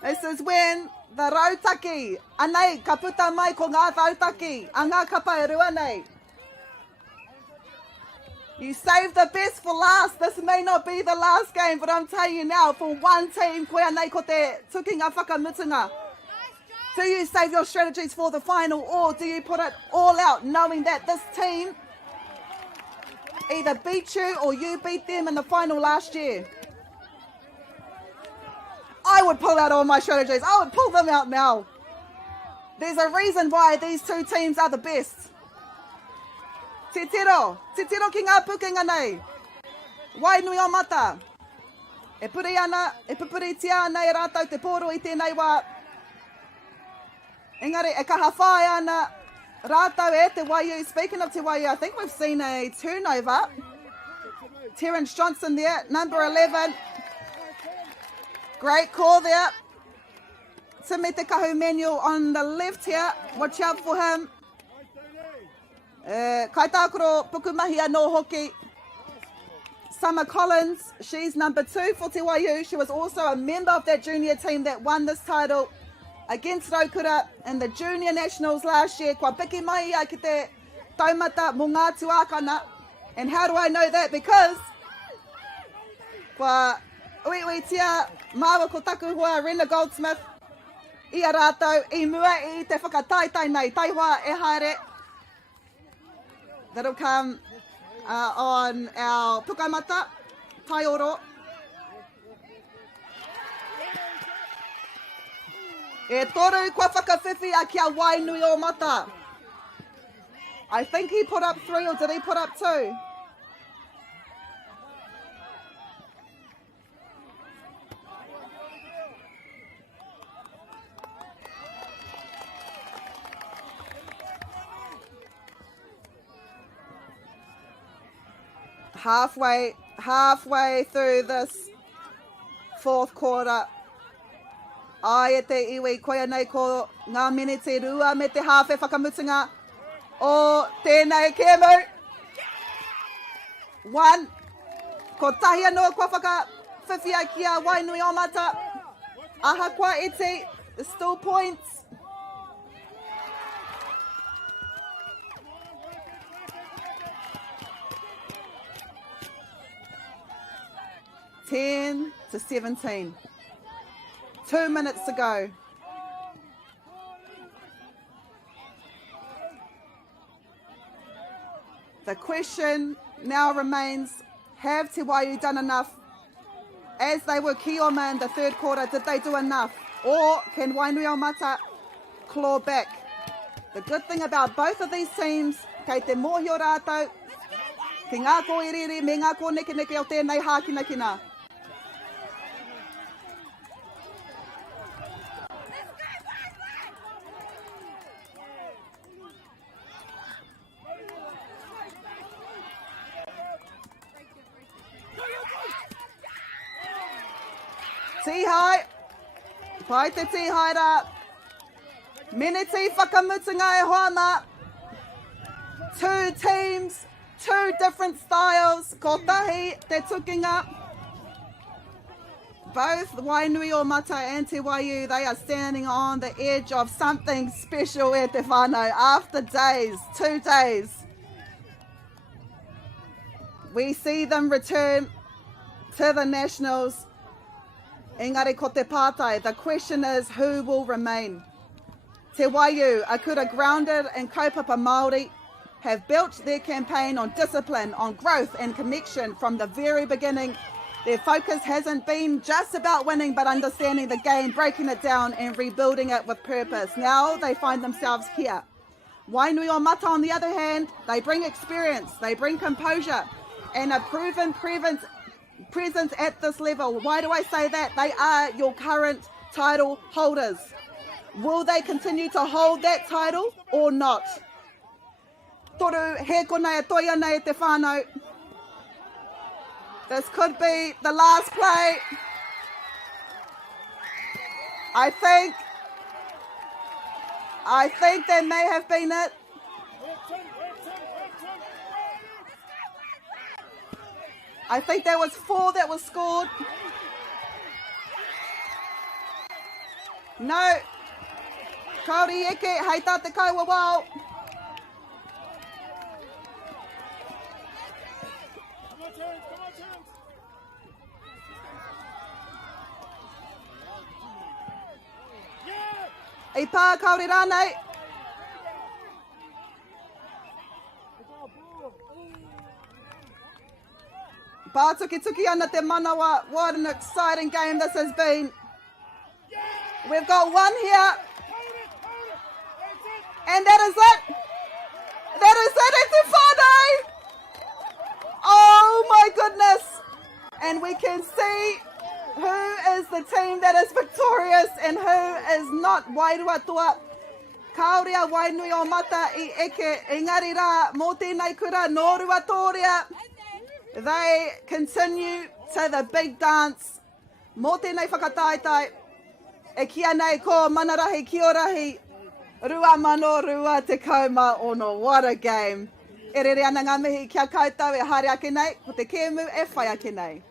This is when the rautaki, anei, ka puta mai ko ngā rautaki, a ngā kapa e rua nei. You save the best for last. This may not be the last game, but I'm telling you now, for one team, koe anei ko te tukinga whakamutunga. Do you save your strategies for the final, or do you put it all out, knowing that this team either beat you or you beat them in the final last year? I would pull out all my strategies. I would pull them out now. There's a reason why these two teams are the best. Te tiro ki ngā pukenga nei. Wainui o Mata. E puri ana, e pupuri tia ana e rātou te pōro I tēnei wā. Engari, e kaha whai ana rātou e te Waiū. Speaking of te Waiū, I think we've seen a turnover. Terence Johnson there, number 11. Great call there. Timi Te Kahu Manuel on the left here. Watch out for him. Kaitākoro Pukumahi anō hoki. Summer Collins, she's number 2 for Te Waiū. She was also a member of that junior team that won this title against Raukura in the junior nationals last year. Kua piki mai ai ki te taumata mō ngā tuākana. And how do I know that? Because kua ui tia māua ko taku hoa Rena Goldsmith I a rātou I mua I te whakataitai nei taiwa e haere. That'll come on our pukamata, taioro. E toru kua whakawhiwhi a kia Wainui o Mata. I think he put up 3, or did he put up 2? Halfway through this fourth quarter. Ai e te iwi koia nei ko ngā miniti rua me te hawhe whakamutunga o tēnei kēmu. 1. Ko tahi anō kua whakawhiwhia kia Wainui o Mata. Aha kua iti, still points. (10-17). 2 minutes to go. The question now remains, have Te Waiū done enough? As they were Kioma in the third quarter, did they do enough? Or can Wainui-o-Mata claw back? The good thing about both of these teams, kei te mōhio rātou, ki ngā kōiriri me ngā kōnekeneke o tēnei hākinakina. Tihai, pai te tihai rā. Meneti whakamutunga e hoana. Two teams, two different styles. Ko tahi te tukinga. Both Wainui-o-Mata and Te Waiū, they are standing on the edge of something special e te whānau. After days, 2 days, we see them return to the Nationals. Engari ko te pātai, the question is who will remain? Te Waiū, a kura grounded and kaupapa Māori, have built their campaign on discipline, on growth and connection from the very beginning. Their focus hasn't been just about winning, but understanding the game, breaking it down and rebuilding it with purpose. Now they find themselves here. Wainui-o-Mata, on the other hand, they bring experience, they bring composure and a proven presence at this level. Why do I say that? They are your current title holders. Will they continue to hold that title or not? Toru, he kona e toia nei te whānau. This could be the last play. I think that may have been it. I think there was 4 that was scored. No. Kauri eke, hei tā te kaua wao. I pā kauri rānei. Pātuki ana te manawa. What an exciting game this has been. We've got one here. And that is it. That is it. It's a whānau. Oh my goodness. And we can see who is the team that is victorious and who is not. Wairuatua. Kauria Wainui-o-Mata I eke. Engari rā, mō tēnei kura, nō ruatoria. They continue to the big dance. Mō tēnei whakataetai. E kia nei ko manarahi kiorahi. Rua mano rua te kauma ono. What a game. E rere ana ngā mihi kia koutou e haere ake nei. Ko te kēmu e whai ake nei.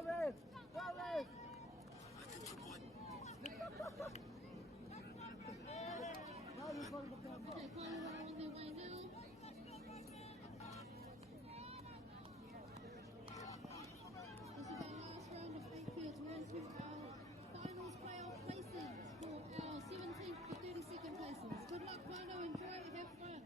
Gomez! Gomez! Okay, Carnival on their way now. This is our last round of 8 fields. We're into our finals playoff places for our 17th to 32nd places. Good luck, Pano. Enjoy. Have fun.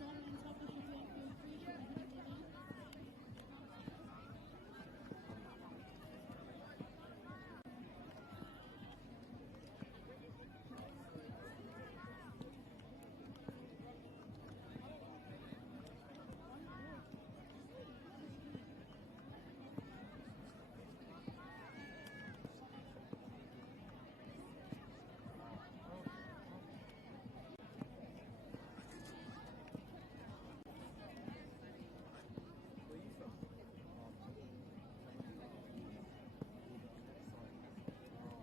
Starting on top of the field, field 3 should be hitting the net.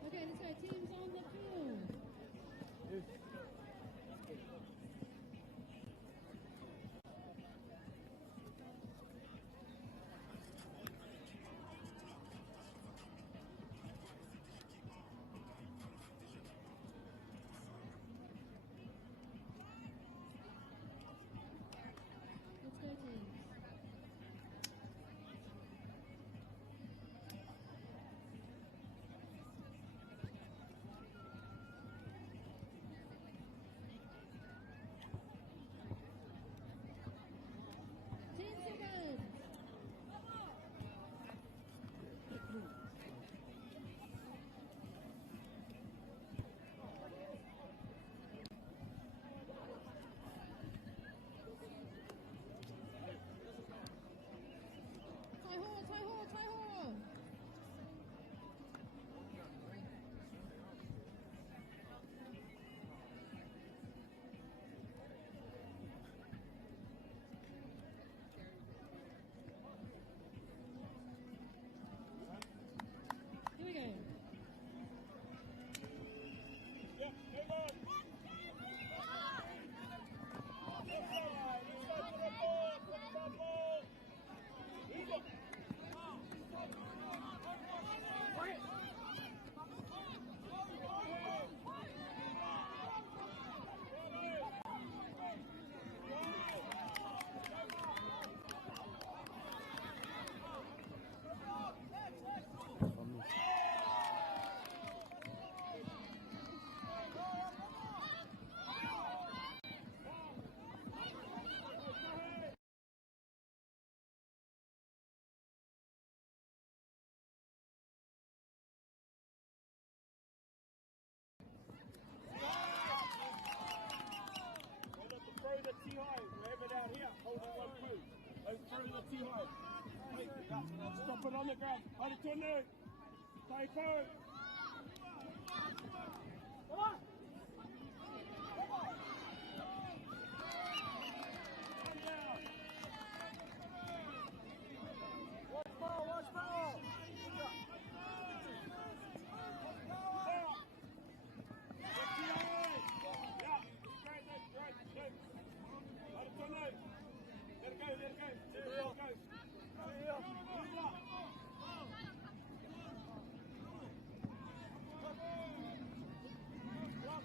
Okay, let's go. Teams on the field. Let's go, teams. Stop it on the ground. Hold it to a note. Stay forward. Come on. Watch ball, watch ball! Go.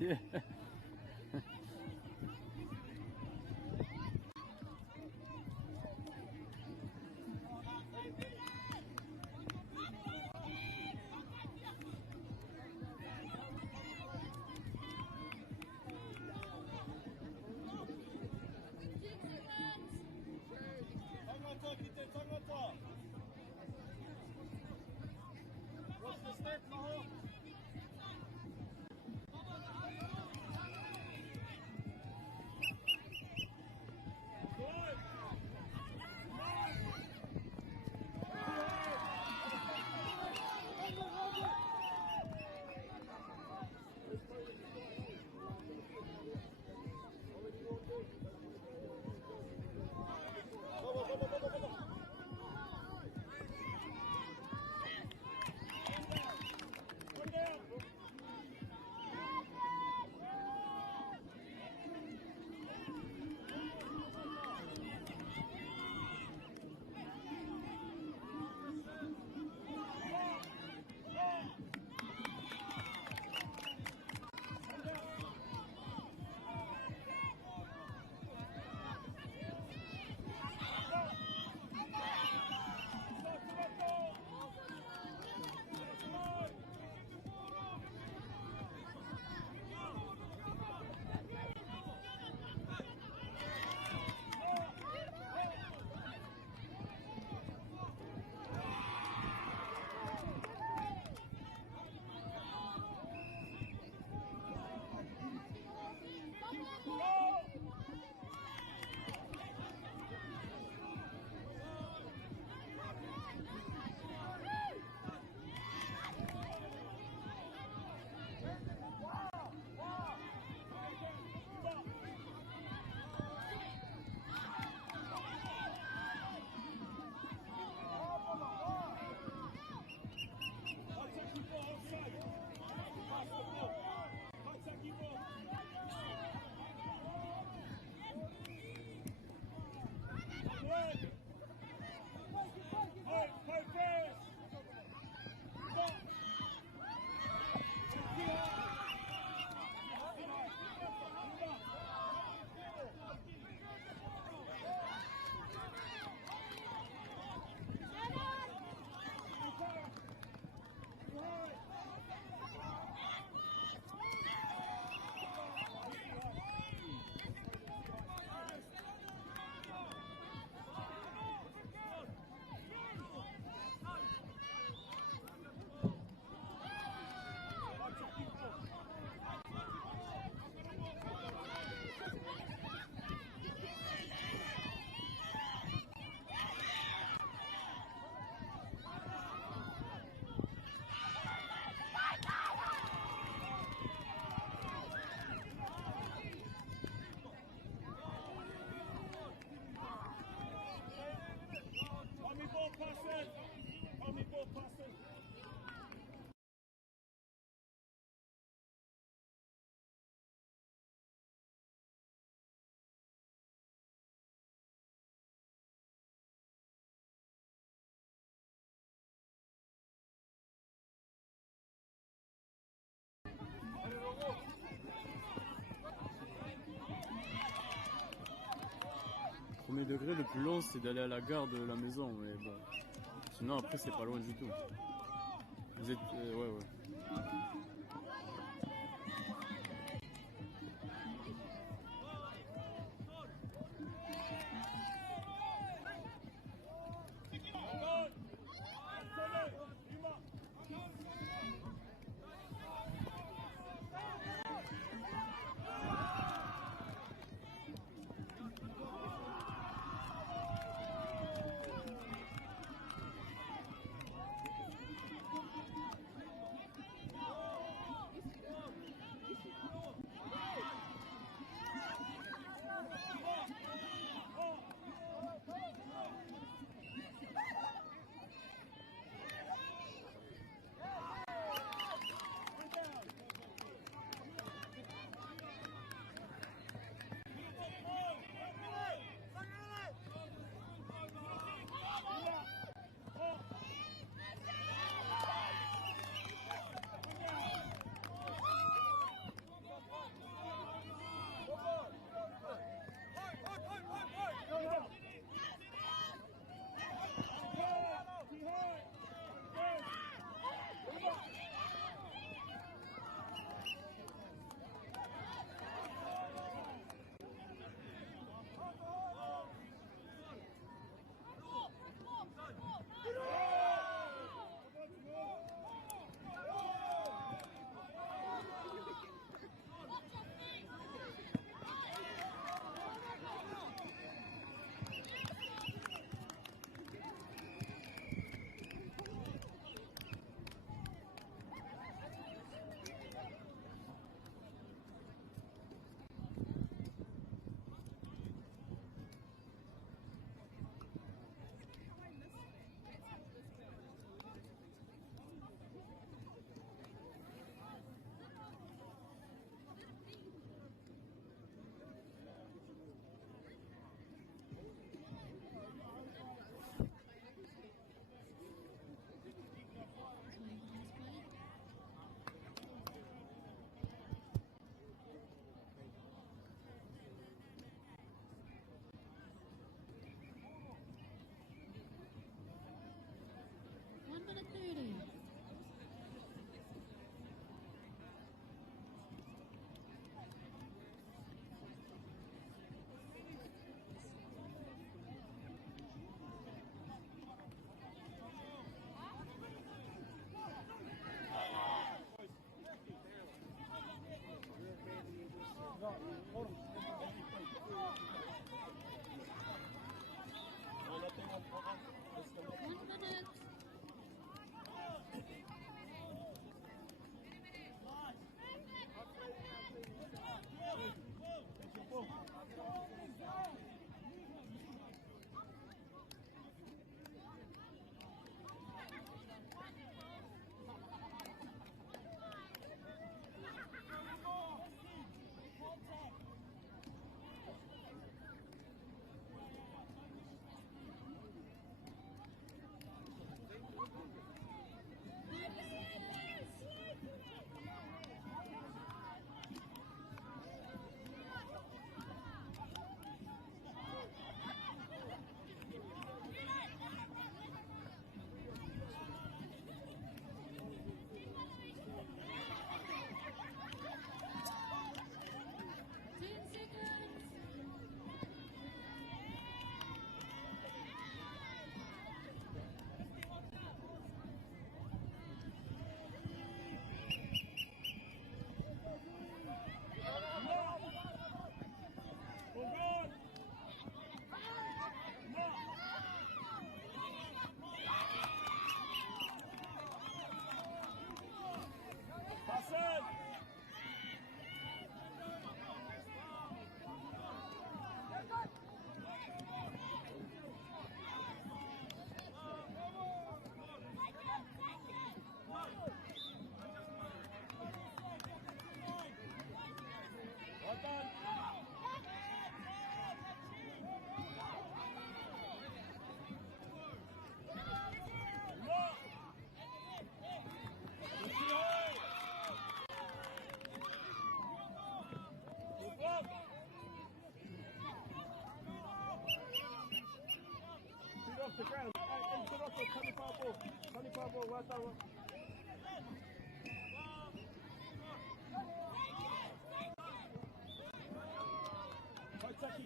Yeah. Premier degré, le plus long, c'est d'aller à la gare de la maison. Mais bon. Sinon, après, c'est pas loin du tout. Vous êtes... ouais, ouais.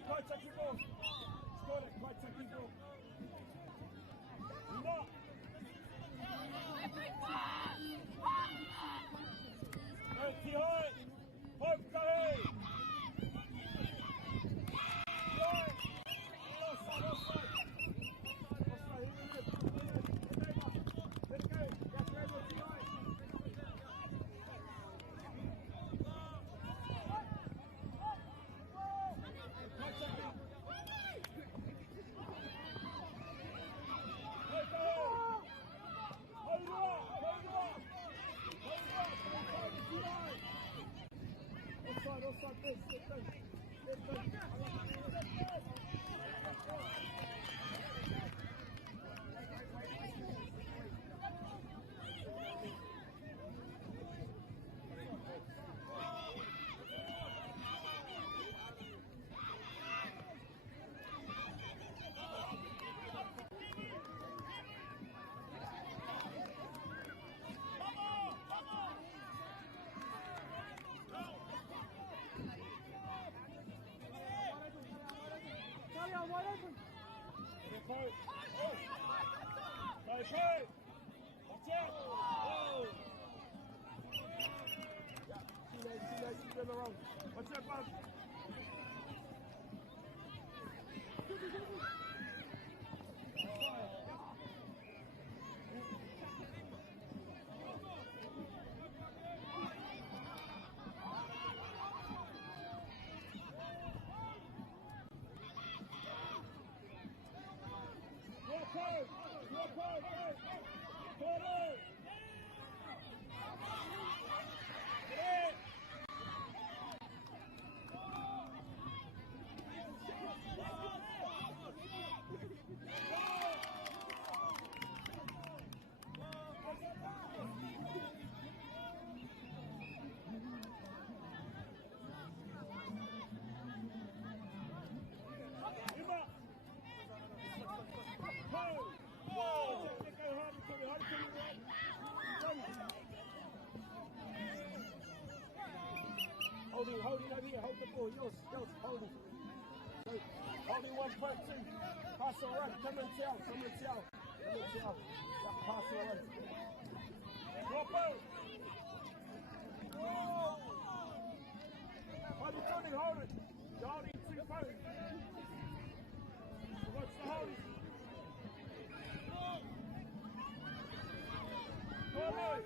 Koitaki go. Skore, Koitaki go. No. Hey, Tihoi. Hopka, hey. What's up, bud? Hold it over here, hold the ball, yours, hold it. Hold it 1.2. Pass it around, come and tell. Yeah, pass it around. Drop out. Hold it, Tony, hold it. You're holding 2 phones. Watch the hold it. Hold it.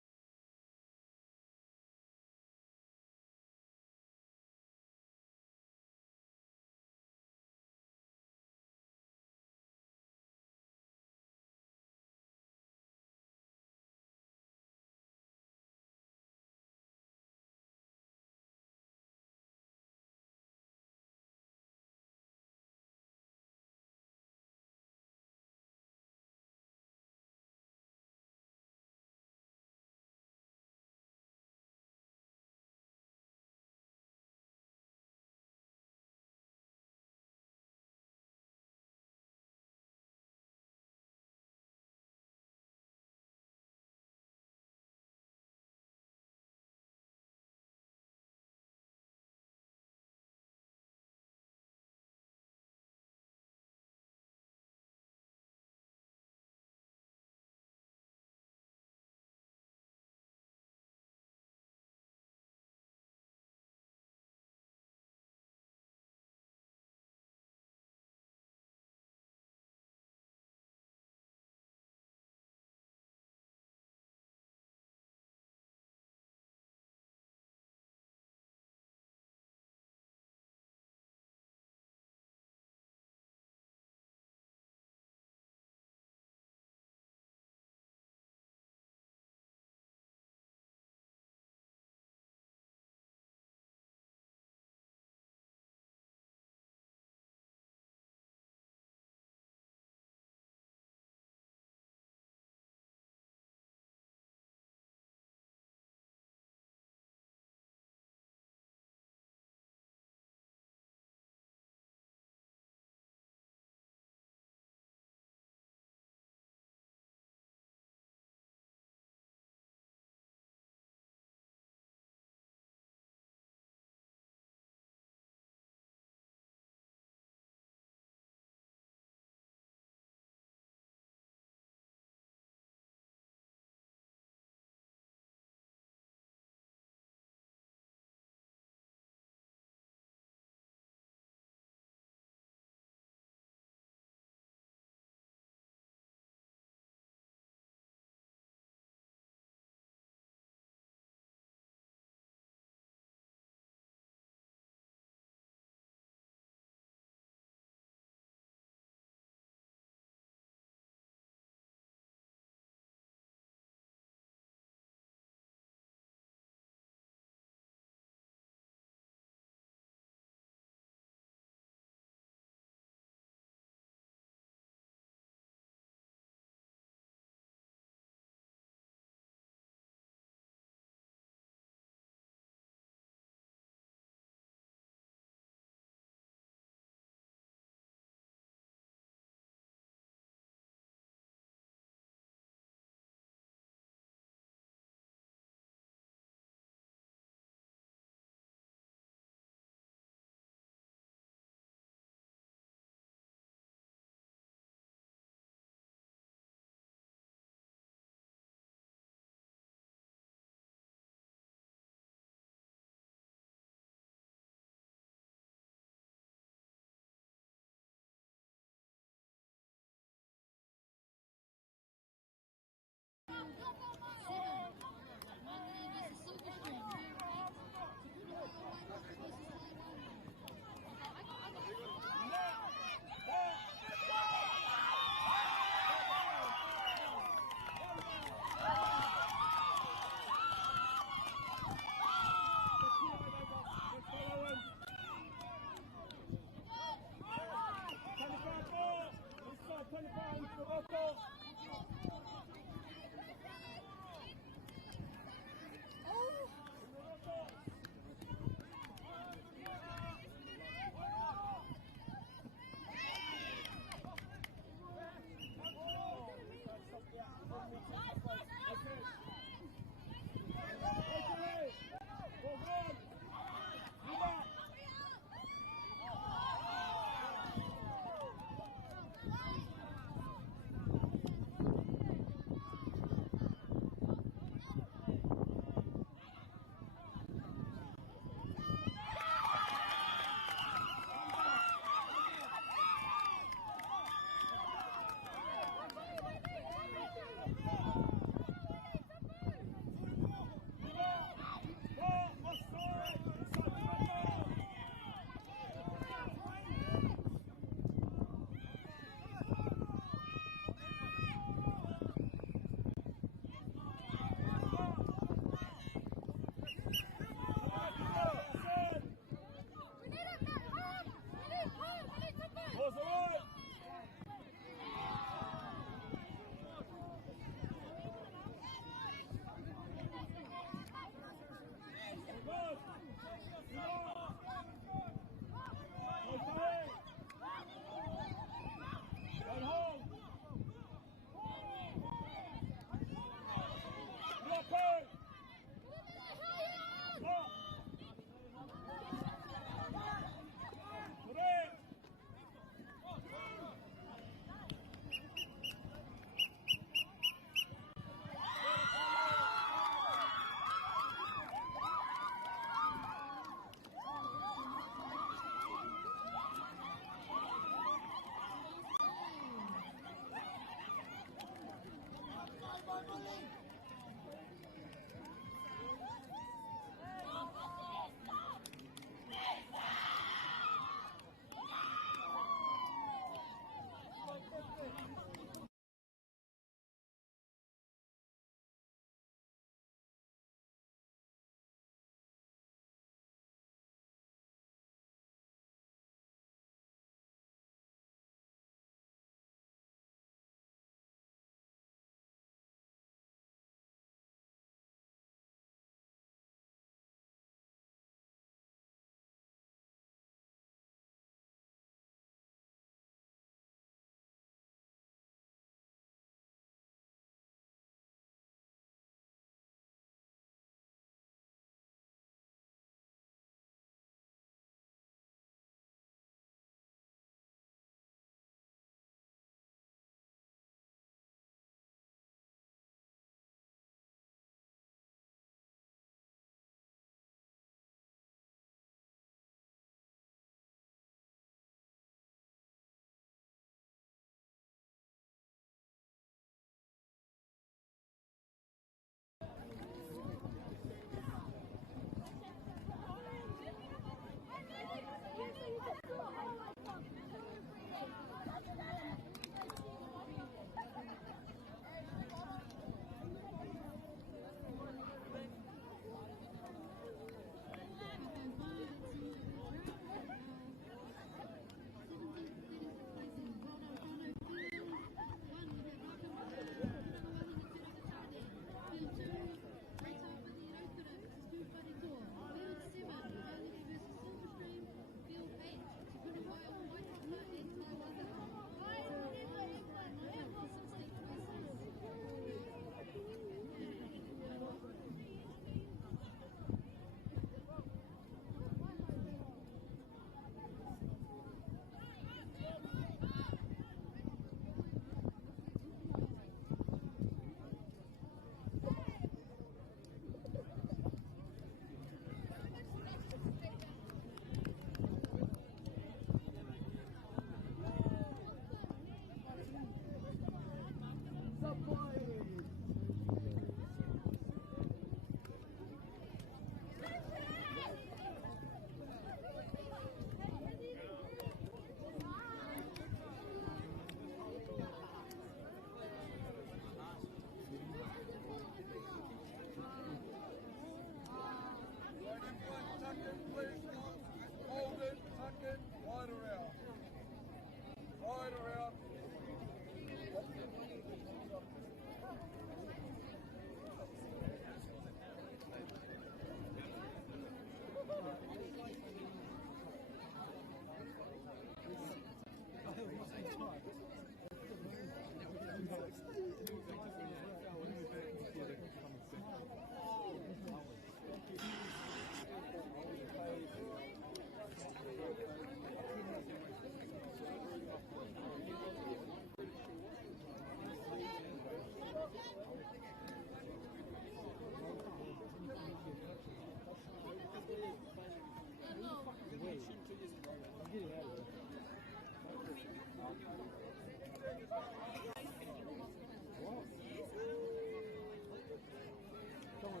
I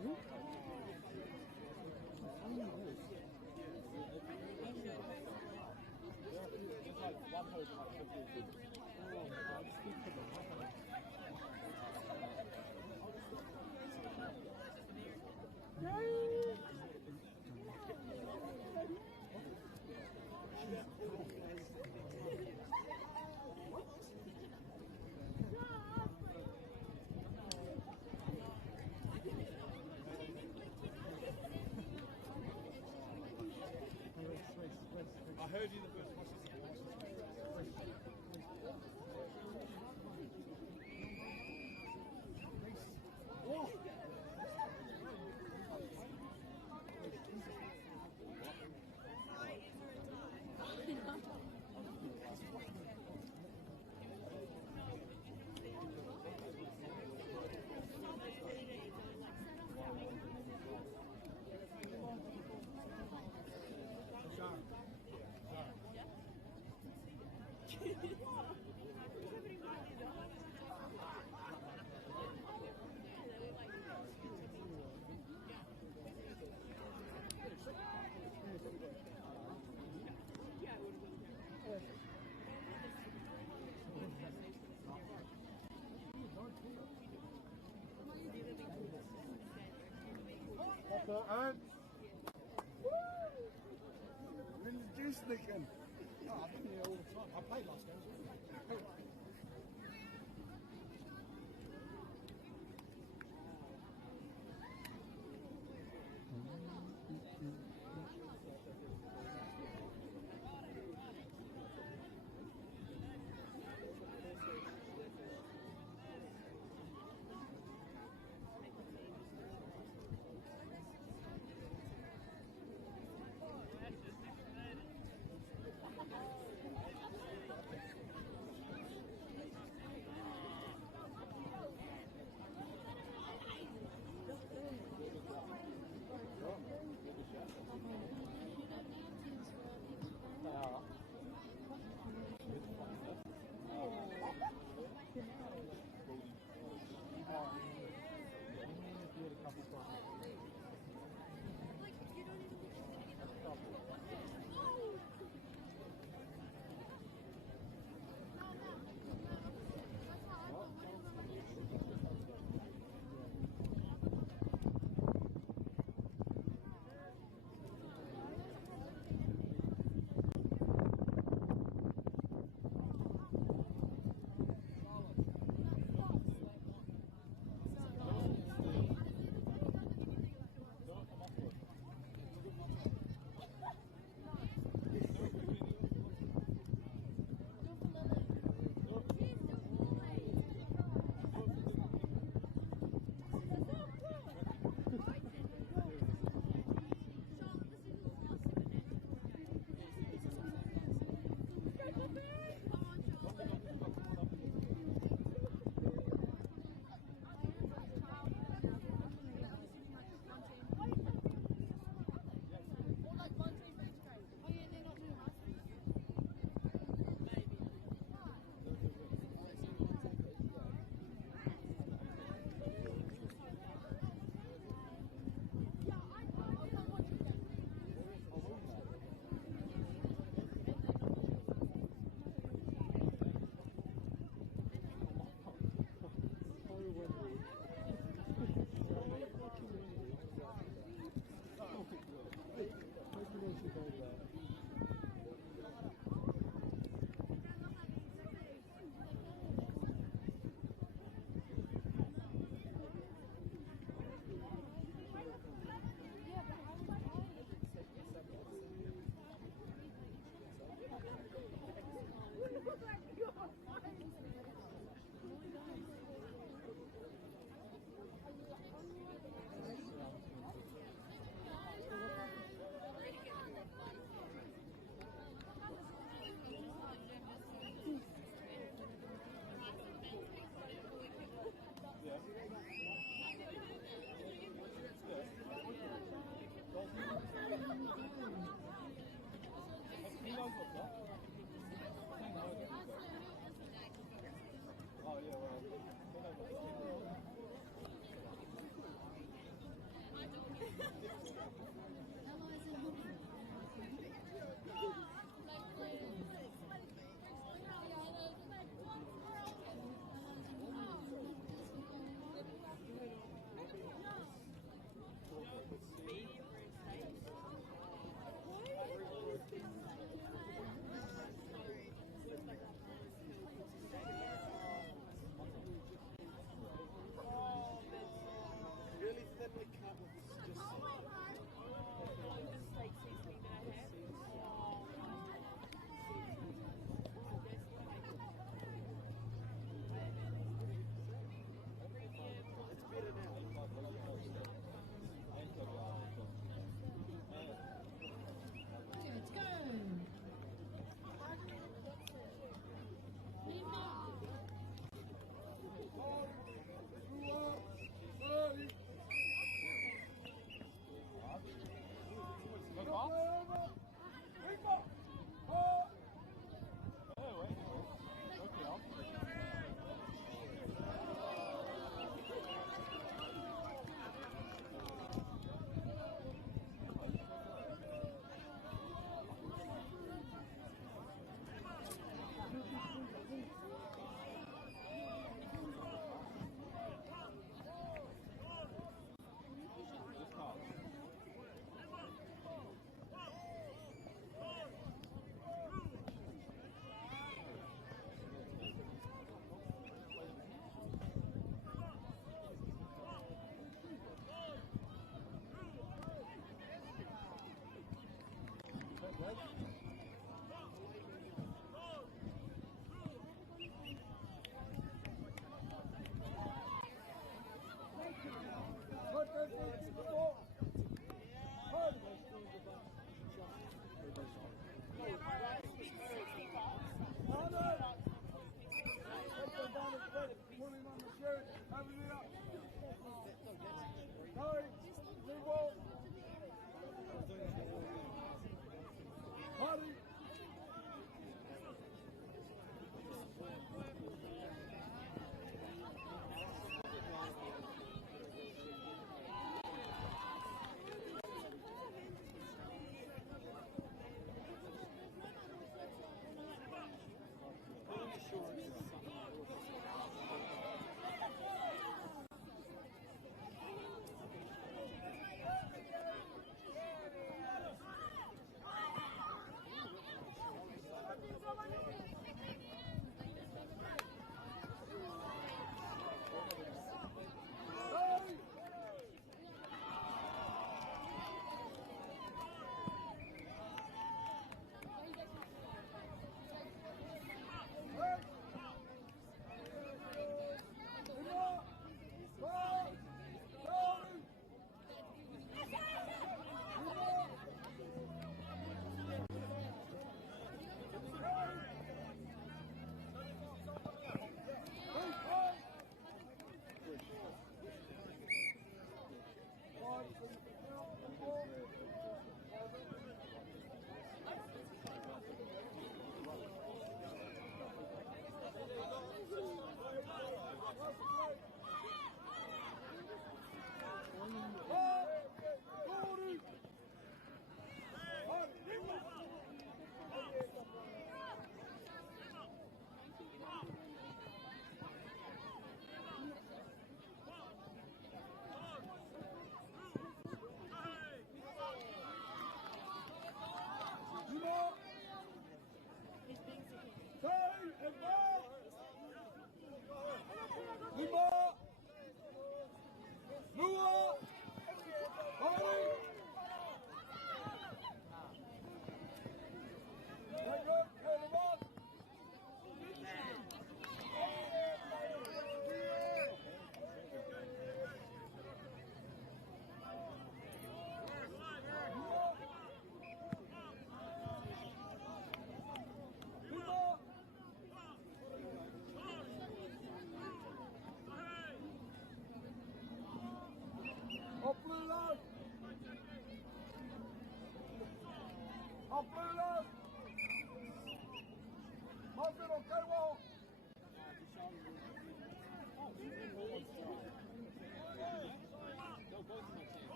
heard you the first one. Aan. Really juice licking. No, I've been here all the time. I played last game.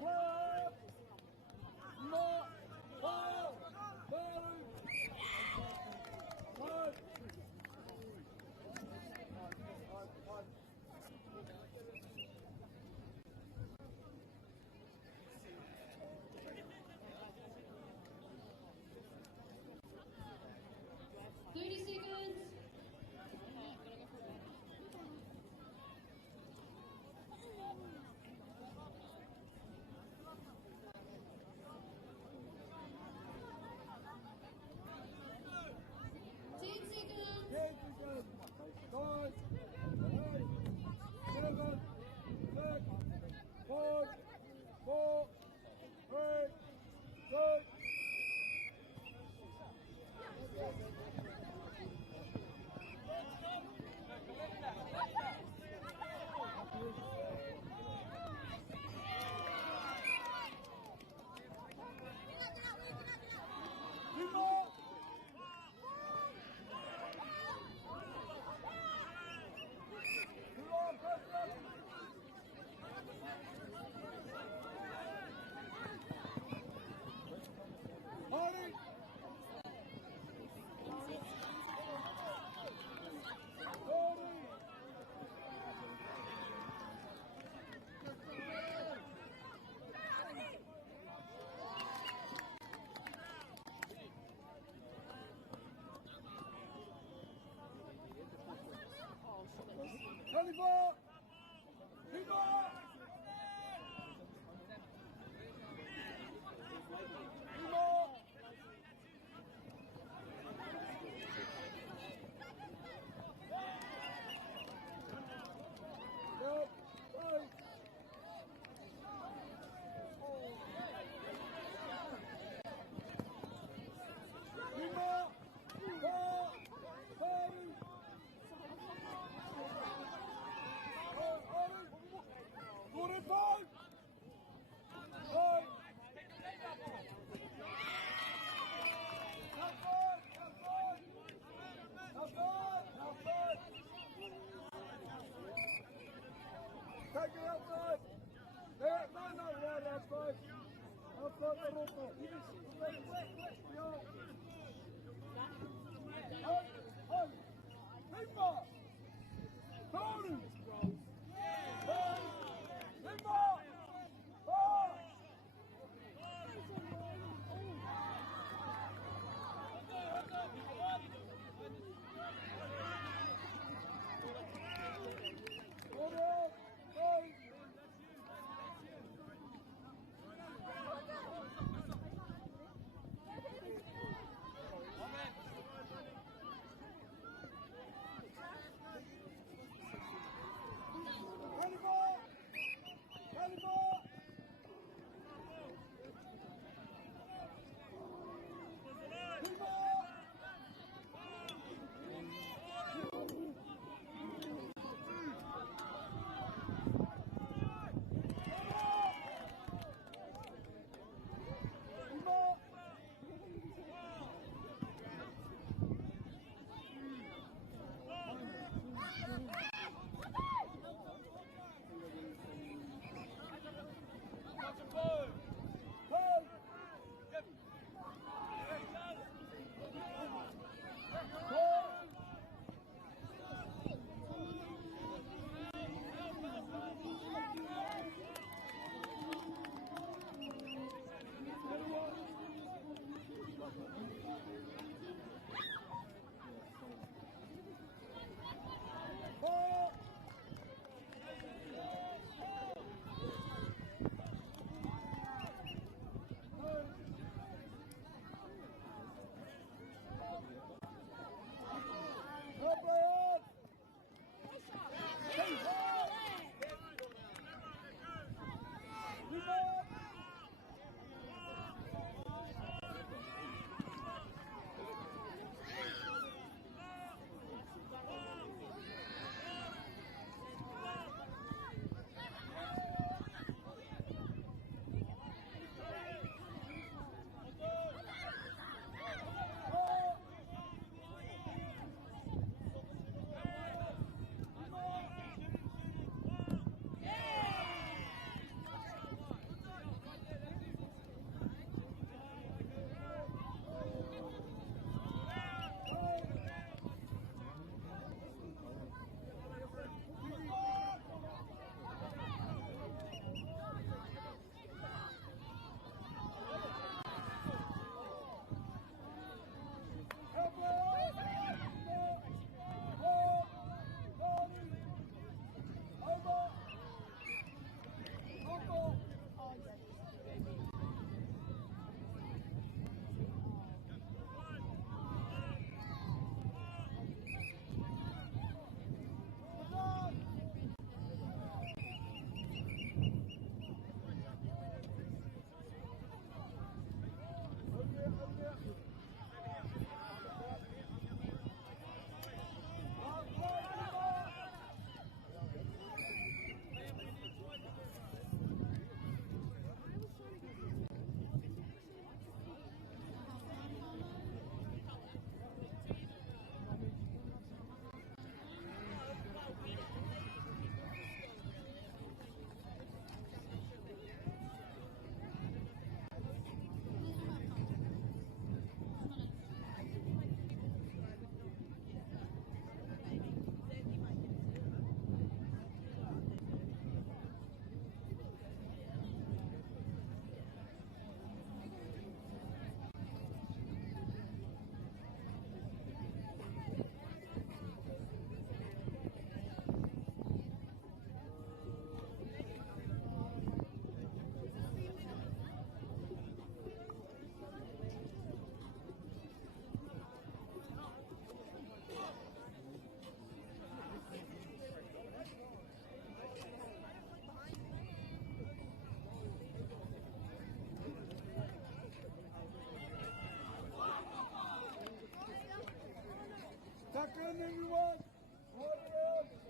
seconds. 10 seconds. on, everyone. Water up.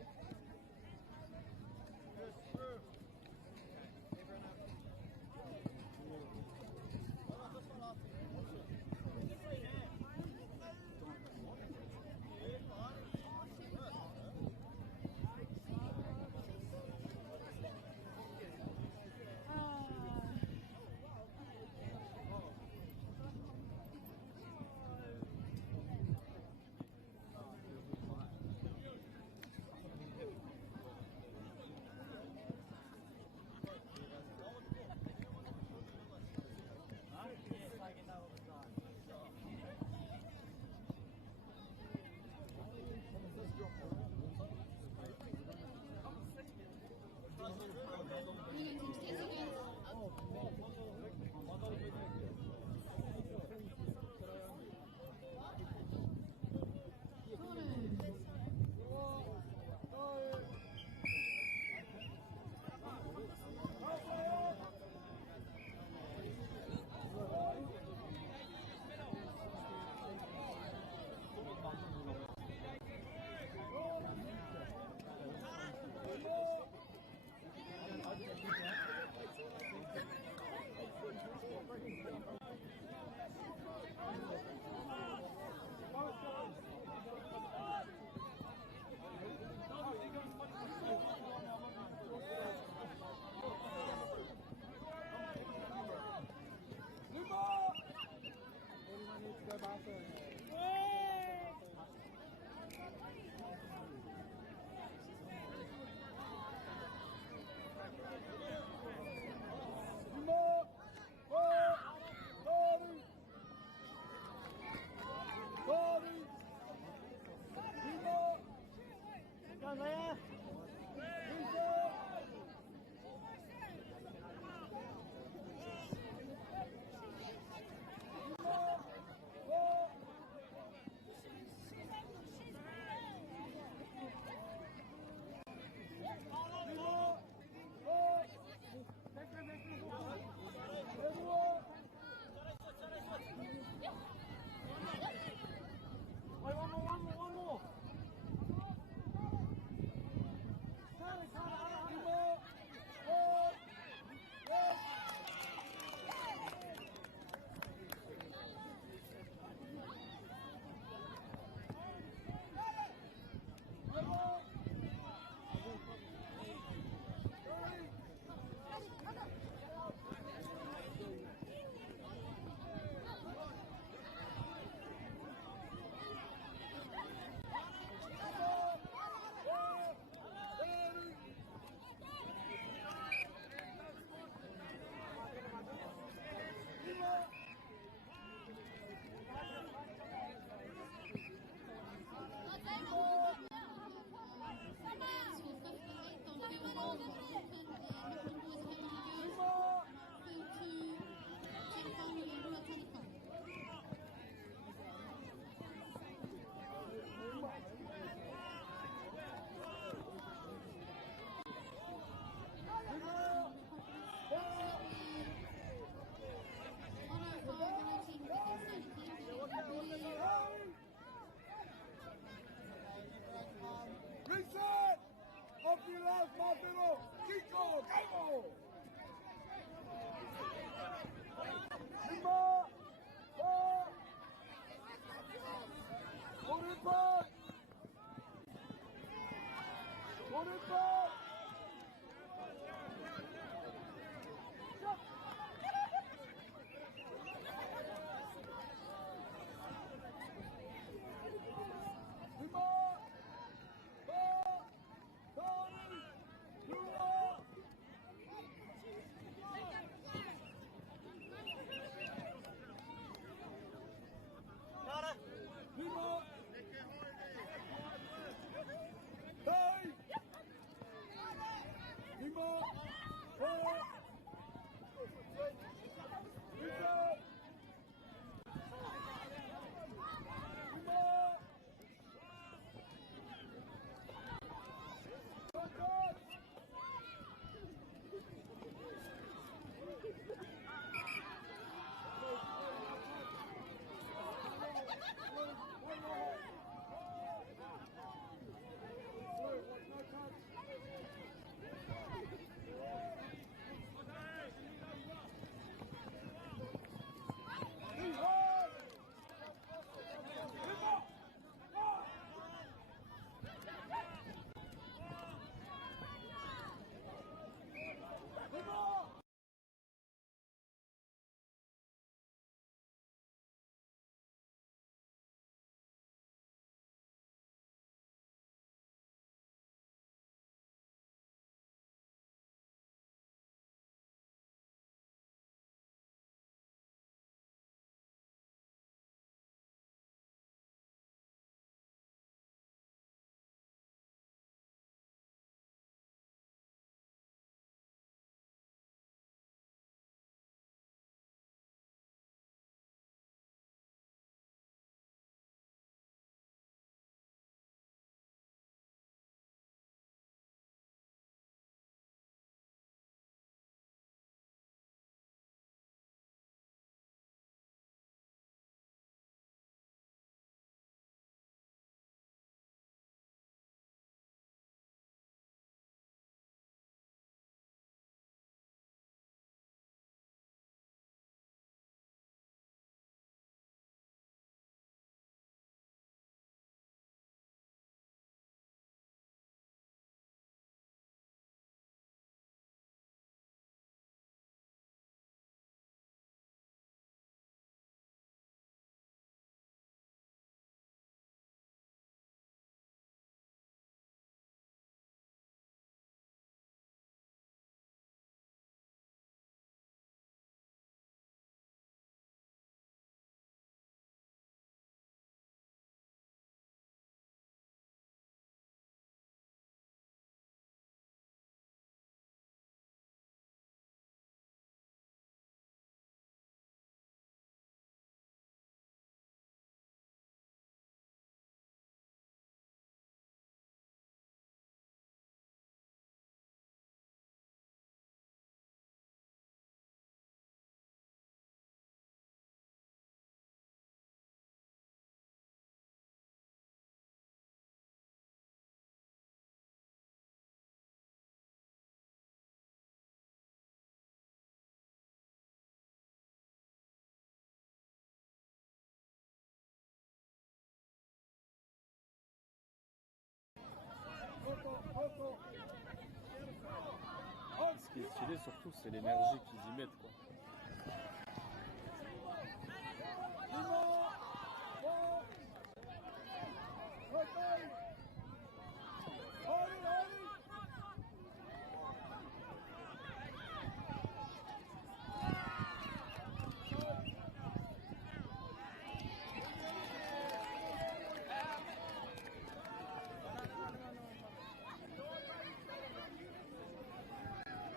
stylé surtout, c'est l'énergie qu'ils y mettent, quoi.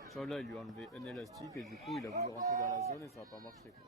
Tu vois, là, il lui a enlevé un élastique et du coup, il a voulu rentrer dans la zone et ça n'a pas marché, quoi.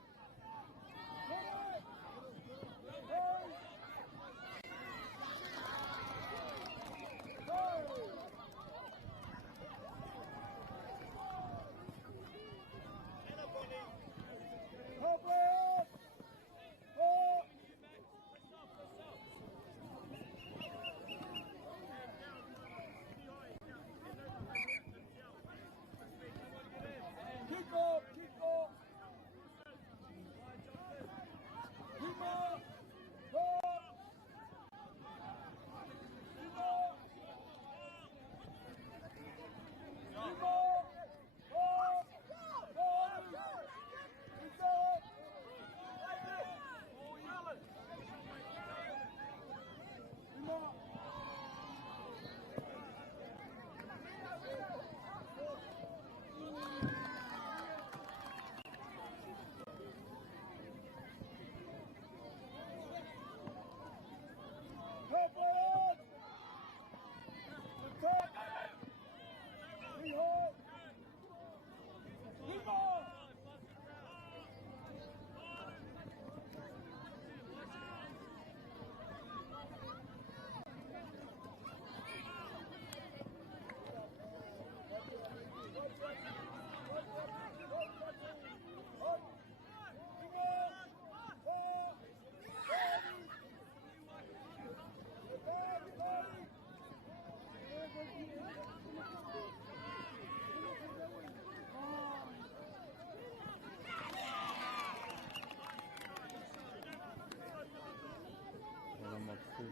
Vraiment trop.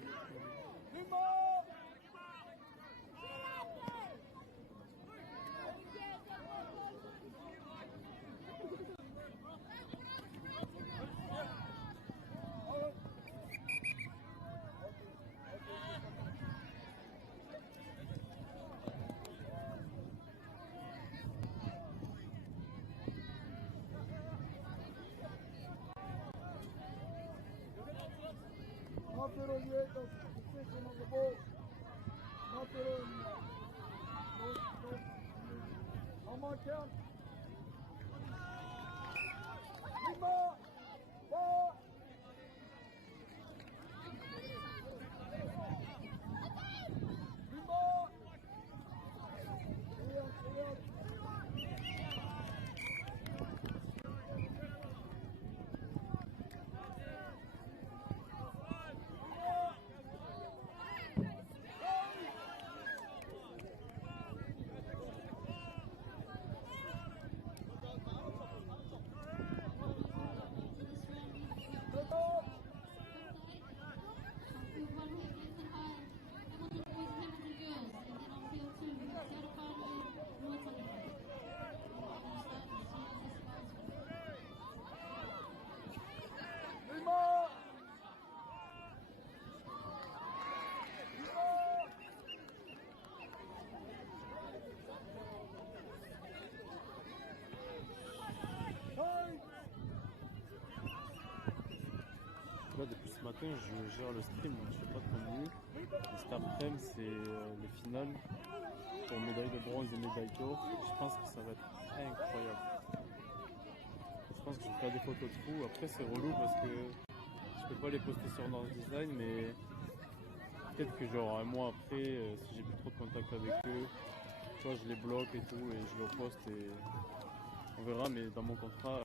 Not put on the position of the ball. Not put on. On my count. Lima. 4. Lima. Là, depuis ce matin, je gère le stream, donc je fais pas de contenu. Et cet après-midi, c'est les finales pour médaille de bronze et médaille d'or. Je pense que ça va être incroyable. Je pense que je vais faire des photos de fou. Après, c'est relou parce que je peux pas les poster sur North Design, mais peut-être que genre un mois après, si j'ai plus trop de contact avec eux, tu vois, je les bloque et tout et je les reposte et on verra. Mais dans mon contrat,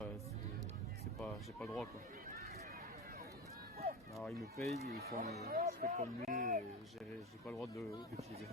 c'est pas, j'ai pas le droit, quoi. Alors ils me payent, ils font, je fais comme lui et j'ai pas le droit de l'utiliser.